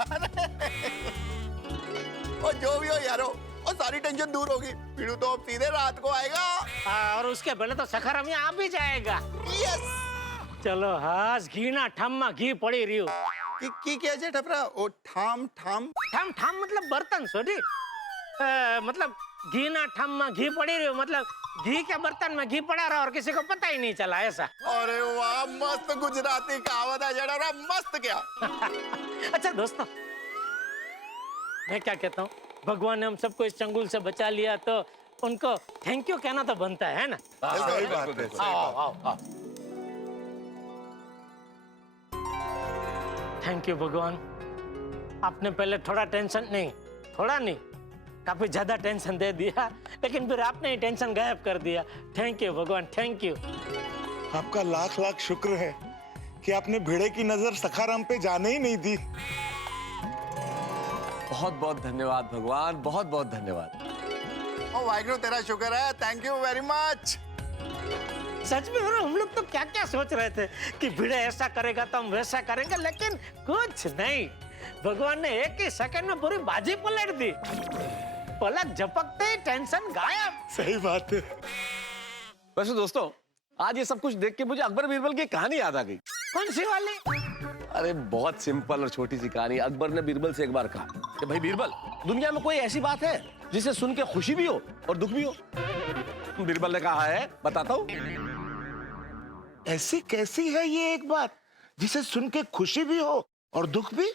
और जो भी हो यारो, और सारी टेंशन दूर होगी। पीड़ू तो अब सीधे रात को आएगा। और उसके पहले तो सखाराम यहाँ आ भी जाएगा। यस। चलो हास, घी ना ठम्मा घी पड़ी रही हो। की क्या है ठपरा? ओ ठाम ठाम ठाम ठाम मतलब बर्तन छोटी। मतलब घी ना ठम्मा घी पड़ी रही हो, मतलब घी के बर्तन में घी पड़ा रहा और किसी को पता ही नहीं चला, ऐसा। अरे वाह, मस्त गुजराती कहावत है जड़ा रहा, मस्त क्या। अच्छा दोस्तों, मैं क्या कहता हूँ, भगवान ने हम सबको इस चंगुल से बचा लिया, तो उनको थैंक यू कहना तो बनता है ना? सही बात है, सही आओ बात। आओ आओ। थैंक यू भगवान, आपने पहले थोड़ा टेंशन नहीं, थोड़ा नहीं, काफी ज्यादा टेंशन दे दिया, लेकिन फिर आपने ही टेंशन गायब कर दिया। थैंक यू भगवान, थैंक यू। आपका लाख लाख शुक्र है कि आपने भिड़े की नजर सखाराम पे जाने ही नहीं दी। बहुत बहुत धन्यवाद भगवान, बहुत बहुत धन्यवाद। ओ वाहिगुरु तेरा शुक्र है, थैंक यू वेरी मच। सच में हम लोग तो क्या क्या सोच रहे थे कि भिड़े ऐसा करेगा तो हम वैसा करेंगे, लेकिन कुछ नहीं, भगवान ने एक ही सेकंड में पूरी बाजी पलट दी। पलक झपकते ही टेंशन गायब। सही बात है। वैसे दोस्तों, आज ये सब कुछ देख के मुझे अकबर बीरबल की कहानी याद आ गई। कौन सी वाली? अरे बहुत सिंपल और छोटी सी कहानी। अकबर ने बीरबल से एक बार कहा कि भाई बीरबल, दुनिया में कोई ऐसी बात है जिसे सुन के खुशी भी हो और दुख भी हो? बीरबल ने कहा है, बताता हूँ। ऐसी कैसी है ये एक बात जिसे सुन के खुशी भी हो और दुख भी?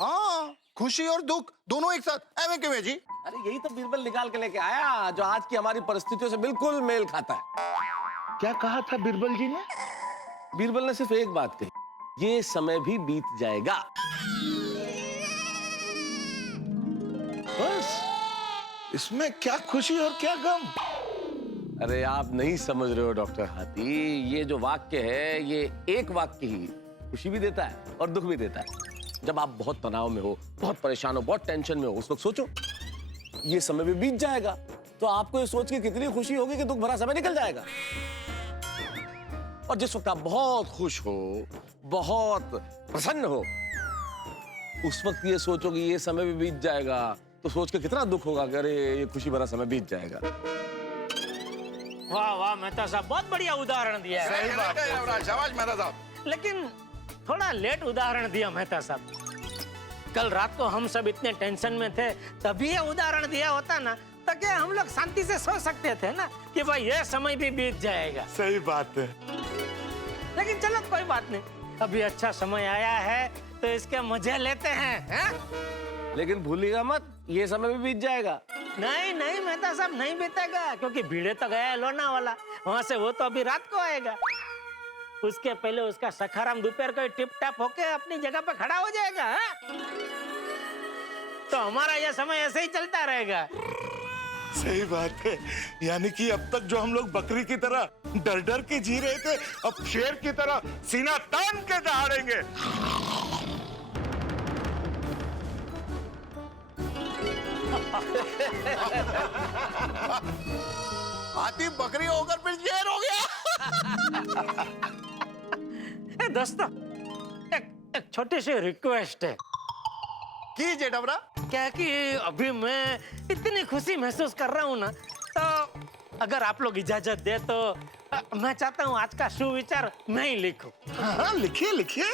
हाँ, खुशी और दुख दोनों एक साथ ऐਵੇਂ क्यों है जी? अरे यही तो बीरबल निकाल के लेके आया, जो आज की हमारी परिस्थितियों से बिल्कुल मेल खाता है। क्या कहा था बीरबल जी ने? बीरबल ने सिर्फ एक बात कही, ये समय भी बीत जाएगा। बस, इसमें क्या खुशी और क्या गम? अरे आप नहीं समझ रहे हो डॉक्टर हाथी, ये जो वाक्य है ये एक वाक्य ही खुशी भी देता है और दुख भी देता है। जब आप बहुत तनाव में हो, बहुत परेशान हो, बहुत टेंशन में हो, उस वक्त सोचो ये समय भी बीत जाएगा, तो आपको ये सोच के कितनी खुशी होगी कि दुख भरा समय निकल जाएगा। और जिस वक्त आप बहुत खुश हो, बहुत प्रसन्न हो, उस वक्त ये सोचोगे ये समय भी बीत जाएगा, तो सोच के कितना दुख होगा कि अरे ये खुशी भरा समय बीत जाएगा। वाह वाह मेहता साहब, बहुत बढ़िया उदाहरण दिया है। सही बात है, शाबाश मेहता साहब। लेकिन थोड़ा लेट उदाहरण दिया मेहता साहब। कल रात को हम सब इतने टेंशन में थे, तभी ये उदाहरण दिया होता ना, तो क्या हम लोग शांति से सो सकते थे ना कि भाई ये समय भी बीत जाएगा। सही बात है। लेकिन चलो कोई बात नहीं, अभी अच्छा समय आया है तो इसके मजे लेते हैं, लेकिन भूलिएगा मत, ये समय भी बीत जाएगा। नहीं नहीं मेहता साहब, नहीं बीतेगा, क्योंकि भीड़े तो गया है लोनावाला, वहां से वो तो अभी रात को आएगा। उसके पहले उसका सखाराम दोपहर को टिप टाप होके अपनी जगह पे खड़ा हो जाएगा। तो हमारा यह समय ऐसे ही चलता रहेगा। सही बात है, यानी कि अब तक जो हम लोग बकरी की तरह डर डर के जी रहे थे, अब शेर की तरह सीना तान के दहाड़ेंगे। हाथी बकरी होकर फिर शेर हो गया। दोस्तों, एक छोटी सी रिक्वेस्ट है। की जेठमरा? क्या कि अभी मैं इतनी खुशी महसूस कर रहा हूँ ना, तो अगर आप लोग इजाजत दे तो मैं चाहता हूँ आज का सुविचार मैं ही लिखूं। हाँ, लिखिए लिखिए।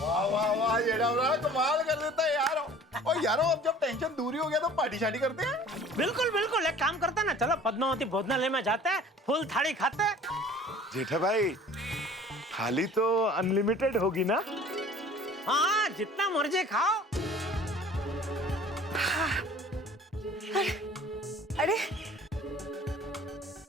वाह वाह वाह जेठमरा, कमाल कर देता है यार। और यारो, अब जब टेंशन दूरी हो गया तो पार्टी शार्टी करते हैं। बिल्कुल बिल्कुल, एक काम करते हैं ना, चलो पद्मावती भोजनालय में जाते हैं, फुल थाली खाते हैं। जेठा भाई, थाली तो अनलिमिटेड होगी ना? हाँ, जितना मर्जी खाओ। अरे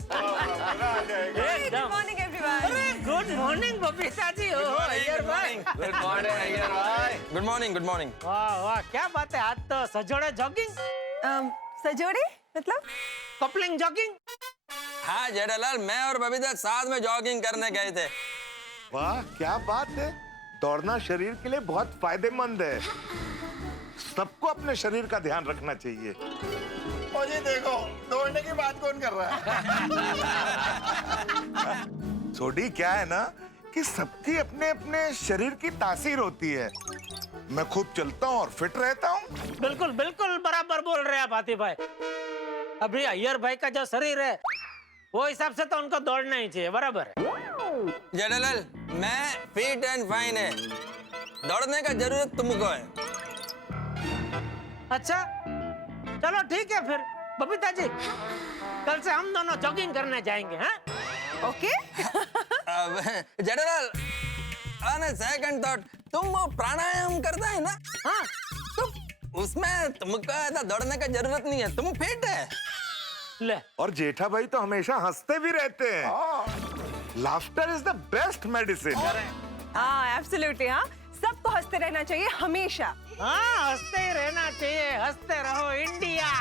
गुड मॉर्निंग एवरीवन। अरे गुड मॉर्निंग बबीता जी। ओ अय्यर भाई। गुड मॉर्निंग अय्यर भाई। Good morning, good morning. वाह वाह, क्या बात है, आज तो सजोड़े जॉगिंग। सजोड़े मतलब? Coupling jogging. हाँ जेठालाल, मैं और बबीता साथ में जॉगिंग करने गए थे। वाह, क्या बात है। दौड़ना शरीर के लिए बहुत फायदेमंद है। सबको अपने शरीर का ध्यान रखना चाहिए। और ये देखो, दौड़ने की बात कौन कर रहा है? सोडी, क्या है ना कि सबकी अपने अपने शरीर की तासीर होती है। मैं खूब चलता हूँ और फिट रहता हूँ। बिल्कुल बिल्कुल बराबर बोल रहे हैं आप हाथी भाई। अभी अय्यर भाई का जो शरीर है, वो हिसाब से तो उनको दौड़ना ही चाहिए। बराबर है जेठालाल, मैं फिट एंड फाइन है, दौड़ने का जरूरत तुमको है। अच्छा चलो ठीक है फिर बबीता जी, कल से हम दोनों जॉगिंग करने जाएंगे। हैं? ओके। जेठालाल, अरे सेकंड थॉट, तुम वो प्राणायाम करता है ना? हाँ, तो उसमें तुमको ऐसा दौड़ने का जरूरत नहीं है, तुम फिट है। ले। और जेठा भाई तो हमेशा हंसते भी रहते हैं। Laughter is the best medicine. हाँ एब्सोल्युटली, हाँ सबको हंसते रहना चाहिए हमेशा। हाँ हंसते ही रहना चाहिए, हंसते रहो इंडिया।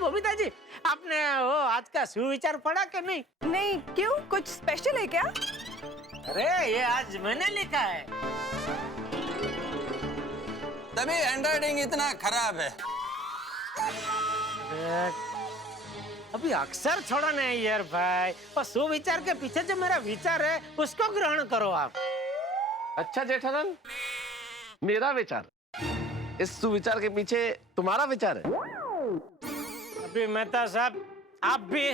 बबीता जी, आपने वो आज का सुविचार पढ़ा कि नहीं? नहीं, क्यों? कुछ स्पेशल है क्या? अरे ये आज मैंने लिखा है। तभी हैंडराइटिंग इतना खराब है। अभी अक्षर छोड़ो नहीं यार भाई, और सुविचार के पीछे जो मेरा विचार है उसको ग्रहण करो आप। अच्छा जेठालाल, मेरा विचार, इस सुविचार के पीछे तुम्हारा विचार है? अभी मेहता साहब, आप भी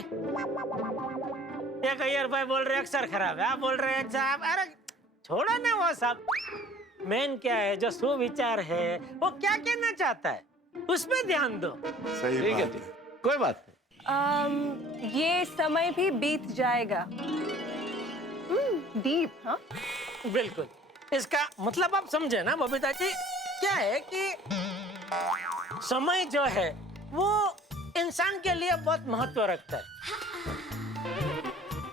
एक अय्यर भाई बोल रहे अक्षर खराब है, आप बोल रहे हैं साहब। अरे छोड़ो ना वो सब, मेन क्या है, जो सुविचार है वो क्या कहना चाहता है उसमें ध्यान दो। सही ठीक है, कोई बात नहीं। ये समय भी बीत जाएगा। डीप, हाँ बिल्कुल। इसका मतलब आप समझे ना बबीता जी? क्या है कि समय जो है वो इंसान के लिए बहुत महत्व रखता है।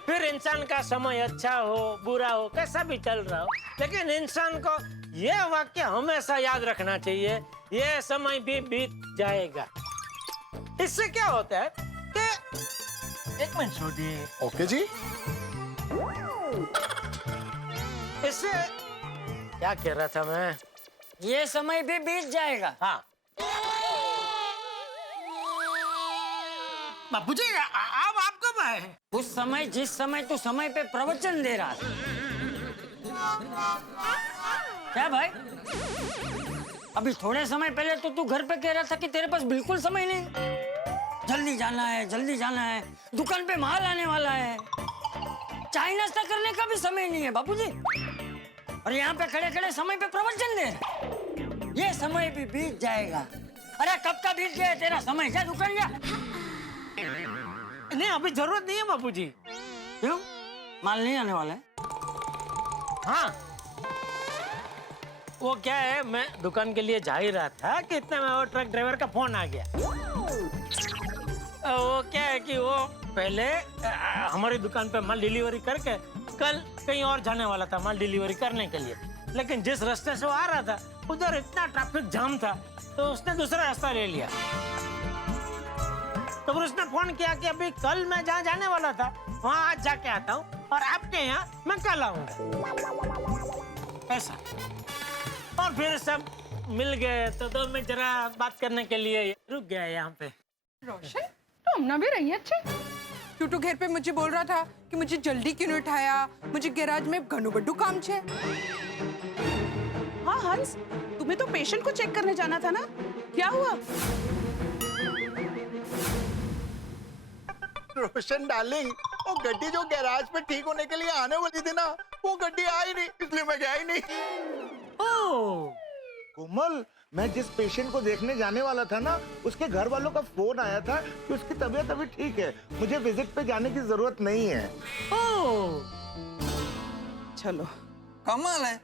फिर इंसान का समय अच्छा हो बुरा हो कैसा भी चल रहा हो, लेकिन इंसान को यह वाक्य हमेशा याद रखना चाहिए, ये समय भी बीत जाएगा। इससे क्या होता है कि एक मिनट छोड़िए। ओके जी। इससे क्या कह रहा था मैं? ये समय भी बीत जाएगा। हाँ बापूजी, अब आप कब आए? उस समय जिस समय तू समय पे प्रवचन दे रहा था। क्या भाई? अभी थोड़े समय पहले तो तू घर पे कह रहा था कि तेरे पास बिल्कुल समय नहीं, जल्दी जाना है, जल्दी जाना है, दुकान पे माल आने वाला है, चाय नाश्ता करने का भी समय नहीं है बापूजी। और यहाँ पे खड़े खड़े समय पे प्रवचन दे रहे। ये समय भी बीत जाएगा। अरे कब का बीत गया तेरा समय? जा दुकान जा। नहीं अभी जरूरत नहीं है बापूजी। क्यों? माल नहीं आने वाला है? हाँ वो क्या है, मैं दुकान के लिए जा ही रहा था कि इतने में वो ट्रक ड्राइवर का फोन आ गया। वो क्या है कि वो पहले हमारी दुकान पे माल डिलीवरी करके कल कहीं और जाने वाला था माल डिलीवरी करने के लिए, लेकिन जिस रास्ते से वो आ रहा था उधर इतना ट्रैफिक जाम था तो उसने दूसरा रास्ता ले लिया। तो फिर उसने फोन किया कि अभी कल मैं जहाँ जाने वाला था वहाँ आज जाके आता हूँ और आपके यहाँ मैं कल आऊंगा, ऐसा। और फिर सब मिल गए तो मैं जरा बात करने के लिए रुक गया यहाँ पे। रोशन, तो हमना भी रही है अच्छे। टूटू घर पे मुझे बोल रहा था कि मुझे जल्दी क्यों नहीं उठाया, मुझे गैराज में घणो बड्डू काम छे। हाँ हंस, तुम्हें तो पेशेंट को चेक करने जाना था ना, क्या हुआ? रोशन डार्लिंग, वो गड्डी जो गैराज में ठीक होने के लिए आने वाली थी ना, वो गड्डी आई नहीं, इसलिए मैं गया ही नहीं। कोमल, मैं जिस पेशेंट को देखने जाने वाला था ना, उसके घर वालों का फोन आया था कि उसकी तबीयत अभी ठीक है, मुझे विजिट पे जाने की जरूरत नहीं है। चलो कमाल है,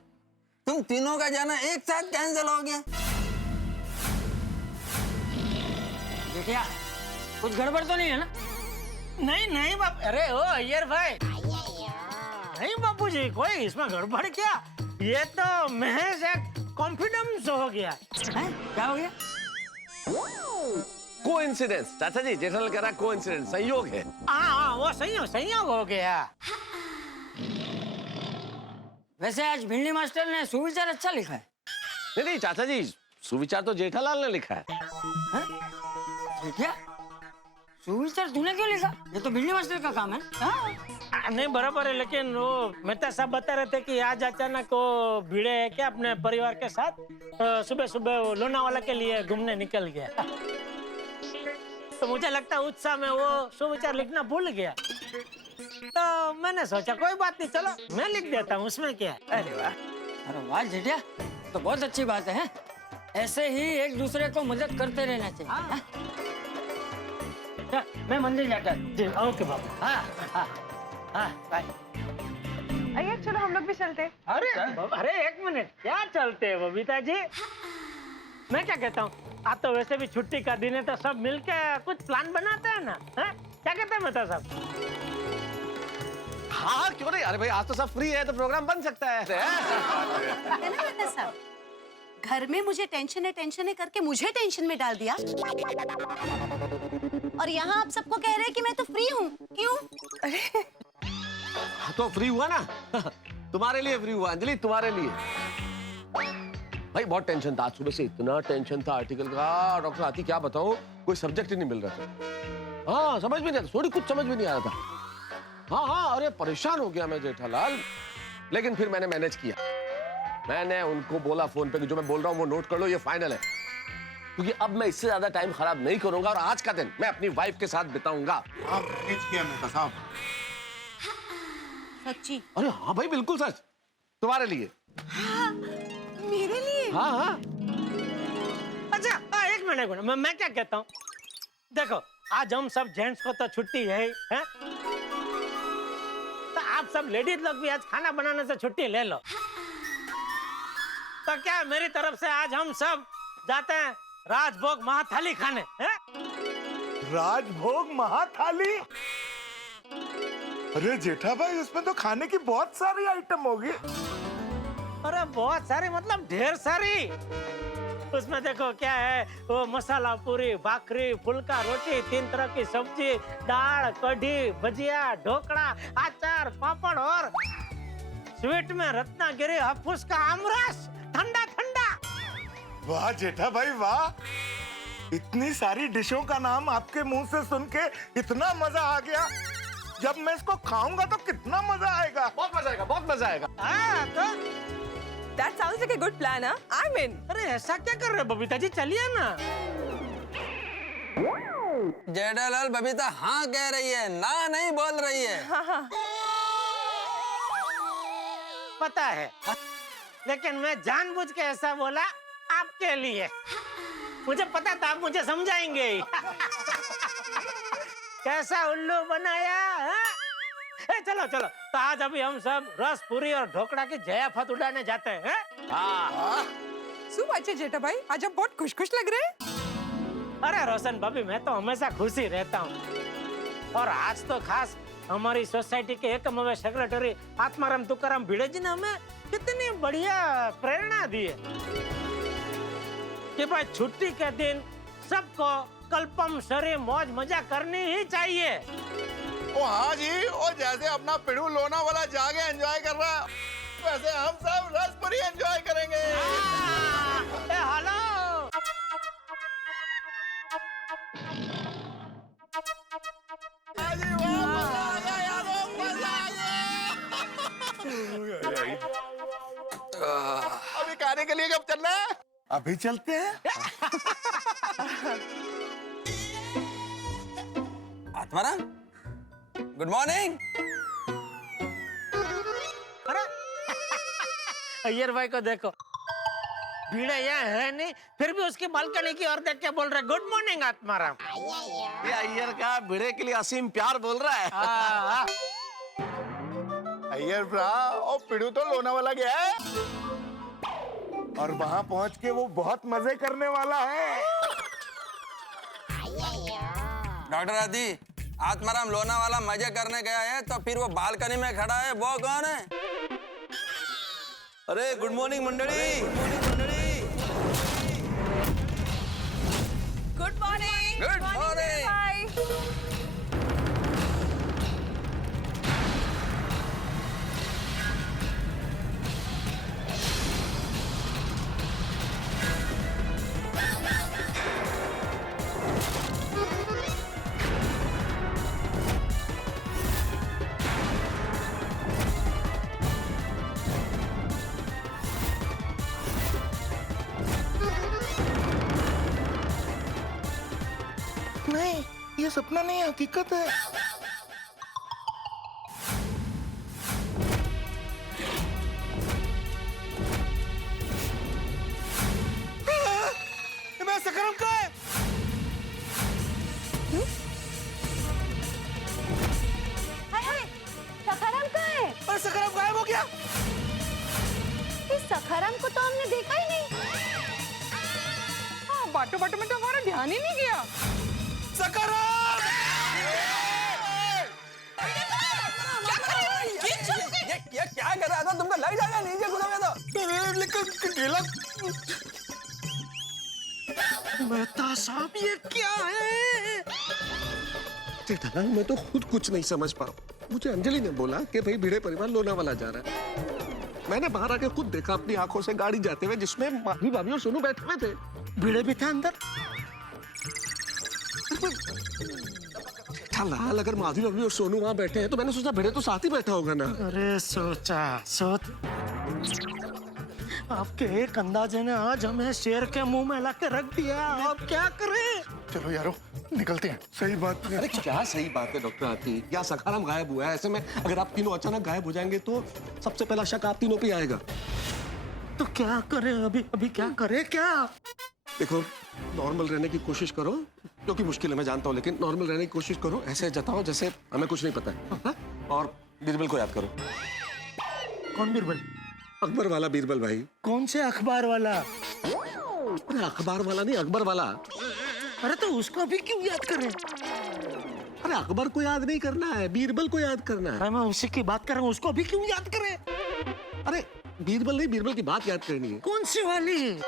तुम तीनों का जाना एक साथ कैंसिल हो गया। क्या कुछ गड़बड़ तो नहीं है ना? नहीं नहीं बाप, अरे ओ अय्यर भाई, नहीं बापूजी कोई इसमें गड़बड़ क्या, ये तो महज एक कॉन्फिडेंस हो गया। है? क्या हो गया? कोइंसिडेंस, चाचा जी जेठालाल कह रहा है कोइंसिडेंस, संयोग है। हाँ वो संयोग हो गया। वैसे आज भिंडी मास्टर ने सुविचार अच्छा लिखा है। नहीं चाचा जी, सुविचार तो जेठालाल ने लिखा है। क्या सुविचार तूने क्यों लिखा? ये तो भिंडी मास्टर का काम है। नहीं बराबर है, लेकिन वो मेहता साहब बता रहे थे कि आज अचानक वो भिड़े है क्या अपने परिवार के साथ सुबह सुबह वो लोनावाला के लिए घूमने निकल गया। तो मुझे लगता है उत्साह में वो सुविचार लिखना भूल गया, तो मैंने सोचा कोई बात नहीं, चलो मैं लिख देता हूँ, उसमें क्या है। अरे वाह जेठिया, तो बहुत अच्छी बात है। ऐसे ही एक दूसरे को मदद करते रहना चाहिए। मैं मंदिर जाता हूँ। ओके बाबा। हाँ हाँ हाँ बाय। आइए चलो हम लोग भी चलते हैं। अरे एक मिनट, क्या चलते हैं बबीता जी? मैं क्या कहता हूँ, आज तो वैसे भी छुट्टी का दिन है तो सब मिलके कुछ प्लान बनाते हैं ना, है? क्या कहते हैं मेहता साहब? हाँ क्यों नहीं, अरे भाई आज तो सब फ्री है तो प्रोग्राम बन सकता है। है ना मेहता साहब, घर में मुझे टेंशन है करके मुझे टेंशन में डाल दिया। और यहाँ आप सबको कह रहे हैं कि मैं तो फ्री हूँ, क्यों? अरे तो फ्री हुआ ना, तुम्हारे लिए फ्री हुआ अंजलि, तुम्हारे लिए। भाई बहुत टेंशन था, आज सुबह से इतना टेंशन था आर्टिकल का, डॉक्टर आती क्या बताऊं, कोई सब्जेक्ट ही नहीं मिल रहा था। हाँ समझ में नहीं आता, थोड़ी कुछ समझ में नहीं आ रहा था। हाँ अरे परेशान हो गया मैं जेठालाल, लेकिन फिर मैंने मैनेज किया। मैंने उनको बोला फोन पे कि जो मैं बोल रहा हूँ वो नोट कर लो, ये फाइनल है, क्योंकि अब मैं इससे ज्यादा टाइम खराब नहीं करूंगा और आज का दिन मैं अपनी वाइफ के साथ बिताऊंगा। सच्ची? अरे हाँ भाई बिल्कुल सच, तुम्हारे लिए। हाँ, मेरे लिए? हाँ। अच्छा एक मिनट, मैं क्या कहता हूँ, देखो आज हम सब जेंट्स को तो छुट्टी है? तो आप सब लेडीज लोग भी आज खाना बनाने से छुट्टी ले लो। तो क्या मेरी तरफ से आज हम सब जाते हैं राजभोग महाथाली खाने, हैं? राजभोग महाथाली? अरे जेठा भाई उसमें तो खाने की बहुत सारी आइटम होगी। अरे बहुत सारी मतलब ढेर सारी। उसमें देखो क्या है, वो मसाला पूरी, भाकरी, फुल्का रोटी, 3 तरह की सब्जी, दाल, कढ़ी, भजिया, ढोकड़ा, अचार, पापड़ और स्वीट में रत्नागिरी हाफूस का आमरस, ठंडा ठंडा। वाह जेठा भाई वाह, इतनी सारी डिशों का नाम आपके मुंह से सुन के इतना मजा आ गया। जब मैं इसको खाऊंगा तो कितना मजा आएगा। बहुत मजा आएगा, बहुत मजा आएगा। हाँ तो That sounds like a good plan, huh? I'm in. अरे ऐसा क्या कर रहे हो बबीता जी, चलिए ना। जेठालाल बबीता हाँ कह रही है, ना नहीं बोल रही है। पता है, लेकिन मैं जानबूझ के ऐसा बोला आपके लिए। मुझे पता था आप मुझे समझाएंगे। कैसा उल्लू बनाया, है? चलो चलो, तो आज अभी हम सब रस पूरी और ढोकड़ा की जयाफत उड़ाने जाते हैं। सुबह जेठा भाई, आज आप बहुत खुश लग रहे हैं। अरे रोशन भाभी, मैं तो हमेशा खुश ही रहता हूँ, और आज तो खास हमारी सोसाइटी के एकमेव सेक्रेटरी आत्माराम तुकाराम भिड़े जी ने हमें कितनी बढ़िया प्रेरणा दी है कि भाई छुट्टी के दिन सबको कल्पम शरी मौज मजा करनी ही चाहिए। ओ हाँ जी, और जैसे अपना पिड़ू लोना वाला जाके एंजॉय कर रहा है, वैसे हम सब रसपुरी एंजॉय करेंगे। हेलो अभी खाने के लिए कब चलना है? अभी चलते हैं। Atmaram, good morning. अय्यर भाई को देखो, भीड़े यहाँ है नहीं, फिर भी उसकी बालकनी की ओर देख के बोल रहे गुड मॉर्निंग आत्माराम। ये अय्यर का भिड़े के लिए असीम प्यार बोल रहा है। अय्यर भ्रा, और पिड़ू तो लोनावाला गया है और वहां पहुंच के वो बहुत मजे करने वाला है। डॉक्टर आदि, आत्माराम लोनावाला मजे करने गया है तो फिर वो बालकनी में खड़ा है, वो कौन है? अरे गुड मॉर्निंग मंडली। Good morning. Good morning. Bye. नहीं, ये सपना नहीं, हकीकत है। मैं सकरम का है। सखाराम कहाँ है? अरे सकरम गायब हो गया। बाटो बाटो में तो हमारा ध्यान ही नहीं गया। सकाराम! ये क्या कर रहा था? तुमको लग जाएगा नीचे कूदोगे तो। लेकिन ढीला मेहता साहब ये क्या है? जेठालाल मैं तो खुद कुछ नहीं समझ पा रहा। मुझे अंजलि ने बोला कि भाई भिड़े परिवार लोनावाला जा रहा है। मैंने बाहर आके खुद देखा अपनी आंखों से गाड़ी जाते हुए जिसमें माधवी भाभी और सोनू बैठे हुए थे। भिड़े भी थे अंदर। जेठालाल अगर माधवी भाभी और सोनू वहां बैठे हैं तो मैंने सोचा भिड़े तो साथ ही बैठा होगा ना। अरे सोच आपके एक अंदाजे ने आज हमें शेर के मुंह में लाके रख दिया। अब क्या करें? चलो यारो निकलते हैं। सही बात है। अरे क्या सही बात है डॉक्टर हाथी? क्या सखाराम गायब हुआ है? ऐसे में अगर आप तीनों अचानक गायब हो जाएंगे तो सबसे पहला शक आप तीनों पे आएगा। तो क्या करें अभी क्या करें क्या? देखो नॉर्मल रहने की कोशिश करो, जो कि मुश्किल है मैं जानता हूँ, लेकिन नॉर्मल रहने की कोशिश करो। ऐसे जताओ जैसे हमें कुछ नहीं पता है। हा? और बीरबल को याद करो। कौन बीरबल? अकबर वाला बीरबल भाई। कौन से अखबार वाला? अरे अखबार वाला नहीं, अकबर वाला। अरे तो उसको भी क्यों याद करें? अरे अकबर को याद नहीं करना है, बीरबल को याद करना है। मैं उसी की बात कर रहा हूँ, उसको भी क्यों याद करें? अरे बीरबल नहीं, बीरबल की बात याद करनी है। कौन सी वाली?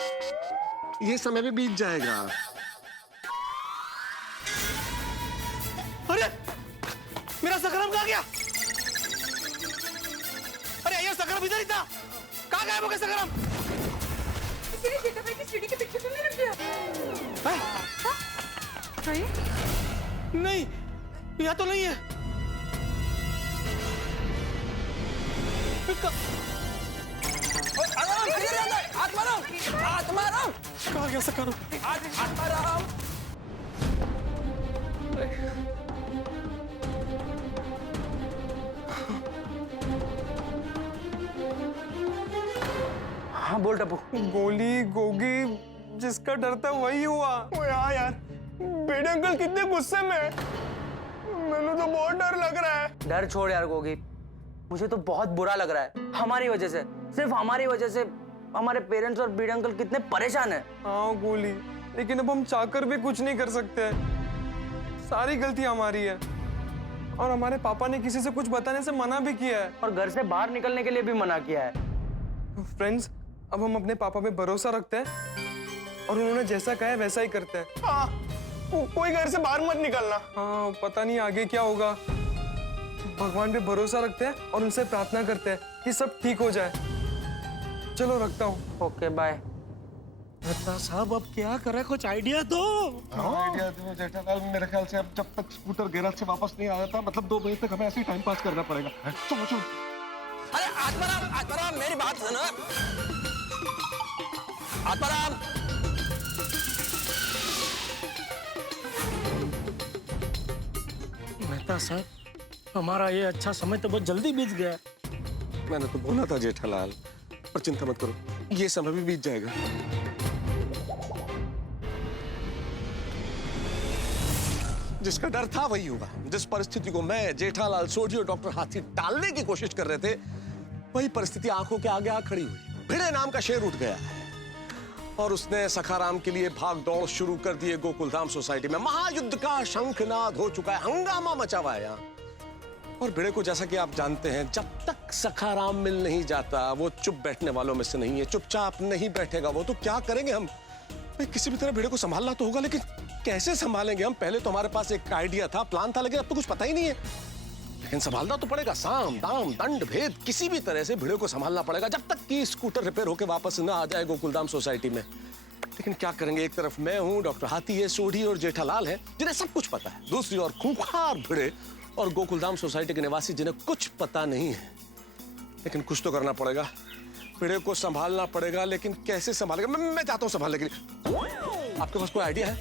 ये समय भी बीत जाएगा। अरे मेरा सकाराम कहाँ गया? अरे ये सकाराम इधर ही था। कहाँ गायब हो गया सकाराम? किसी ने जेठा भाई की सीढ़ी के पीछे तो नहीं रख दिया? नहीं, यहाँ तो नहीं है। आत्माराम! कहाँ गया सकाराम? आत्माराम! हाँ बोल टप्पू। गोली गोगी जिसका डर था वही हुआ। हाँ यार, बेटे अंकल कितने गुस्से में हैं। मैंने तो बहुत डर लग रहा है। डर छोड़ यार गोगी, मुझे तो बहुत बुरा लग रहा है। हमारी वजह से, सिर्फ हमारी वजह से हमारे पेरेंट्स और बीड़े अंकल कितने परेशान हैं। हाँ गोली, लेकिन अब हम चाहकर भी कुछ नहीं कर सकते। सारी गलती हमारी है और हमारे पापा ने किसी से कुछ बताने से मना भी किया है और घर से बाहर निकलने के लिए भी मना किया है। फ्रेंड्स, अब हम अपने पापा पे भरोसा रखते हैं और उन्होंने जैसा कहा है वैसा ही करते हैं। हाँ, कोई घर से बाहर मत निकलना। हाँ, पता नहीं आगे क्या होगा। भगवान पे भरोसा रखते हैं और उनसे प्रार्थना करते हैं कि सब ठीक हो जाए। चलो रखता हूँ। Okay bye. मेहता साहब अब क्या करें, कुछ आइडिया दो। आइडिया दो जेठालाल। मेरे ख्याल से अब जब तक स्कूटर गैराज से वापस नहीं आया था, मतलब 2 बजे तक हमें ऐसे ही टाइम पास करना पड़ेगा। चलो चलो। अरे आत्माराम मेरी बात सुनो। आत्माराम! मेहता साहब, हमारा ये अच्छा समय तो बहुत जल्दी बीत गया। मैंने तो बोला था जेठालाल, पर चिंता मत करो, ये समय भी बीत जाएगा। जिसका डर था वही हुआ। जिस परिस्थिति को मैं, जेठालाल, सोढी और डॉक्टर हाथी टालने की कोशिश कर रहे थे, वही परिस्थिति आंखों के आगे आ खड़ी हुई। भिड़े नाम का शेर उठ गया और उसने सखाराम के लिए भाग दौड़ शुरू कर दी है गोकुलधाम सोसाइटी में। महायुद्ध का शंखनाद हो चुका है, हंगामा मचा हुआ है यहाँ। और भिड़े को जैसा कि आप जानते हैं, जब तक सखाराम मिल नहीं जाता वो चुप बैठने वालों में से नहीं है। चुपचाप नहीं बैठेगा वो, तो क्या करेंगे हम? भाई किसी भी तरह भिड़े को संभालना तो होगा, लेकिन कैसे संभालेंगे हम? पहले तो हमारे पास एक आइडिया था, प्लान था, लेकिन अब तो कुछ पता ही नहीं है। लेकिन संभालना तो पड़ेगा। साम दाम दंड भेद किसी भी तरह से भिड़े को संभालना पड़ेगा, जब तक कि स्कूटर रिपेयर होकर वापस ना आ जाए गोकुलधाम सोसाइटी में। लेकिन क्या करेंगे? एक तरफ मैं हूं, डॉक्टर हाथी है, सोढी और जेठालाल है, जिन्हें सब कुछ पता है। दूसरी ओर खूंखार भिड़े और गोकुलधाम सोसाइटी के निवासी, जिन्हें कुछ पता नहीं है। लेकिन कुछ तो करना पड़ेगा, भिड़े को संभालना पड़ेगा। लेकिन कैसे संभालेगा? मैं चाहता हूं संभालने के लिए। आपके पास कोई आइडिया है?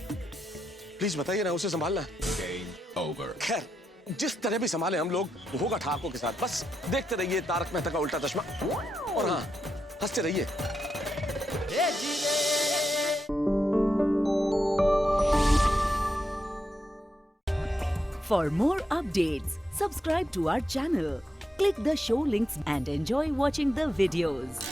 प्लीज बताइए ना, उसे संभालना है। खैर, जिस तरह भी संभाले हम लोग, होगा ठाकों के साथ। बस देखते रहिए तारक मेहता का उल्टा चश्मा, और हाँ, हंसते रहिए। For more updates, subscribe to our channel, click the show links and enjoy watching the videos.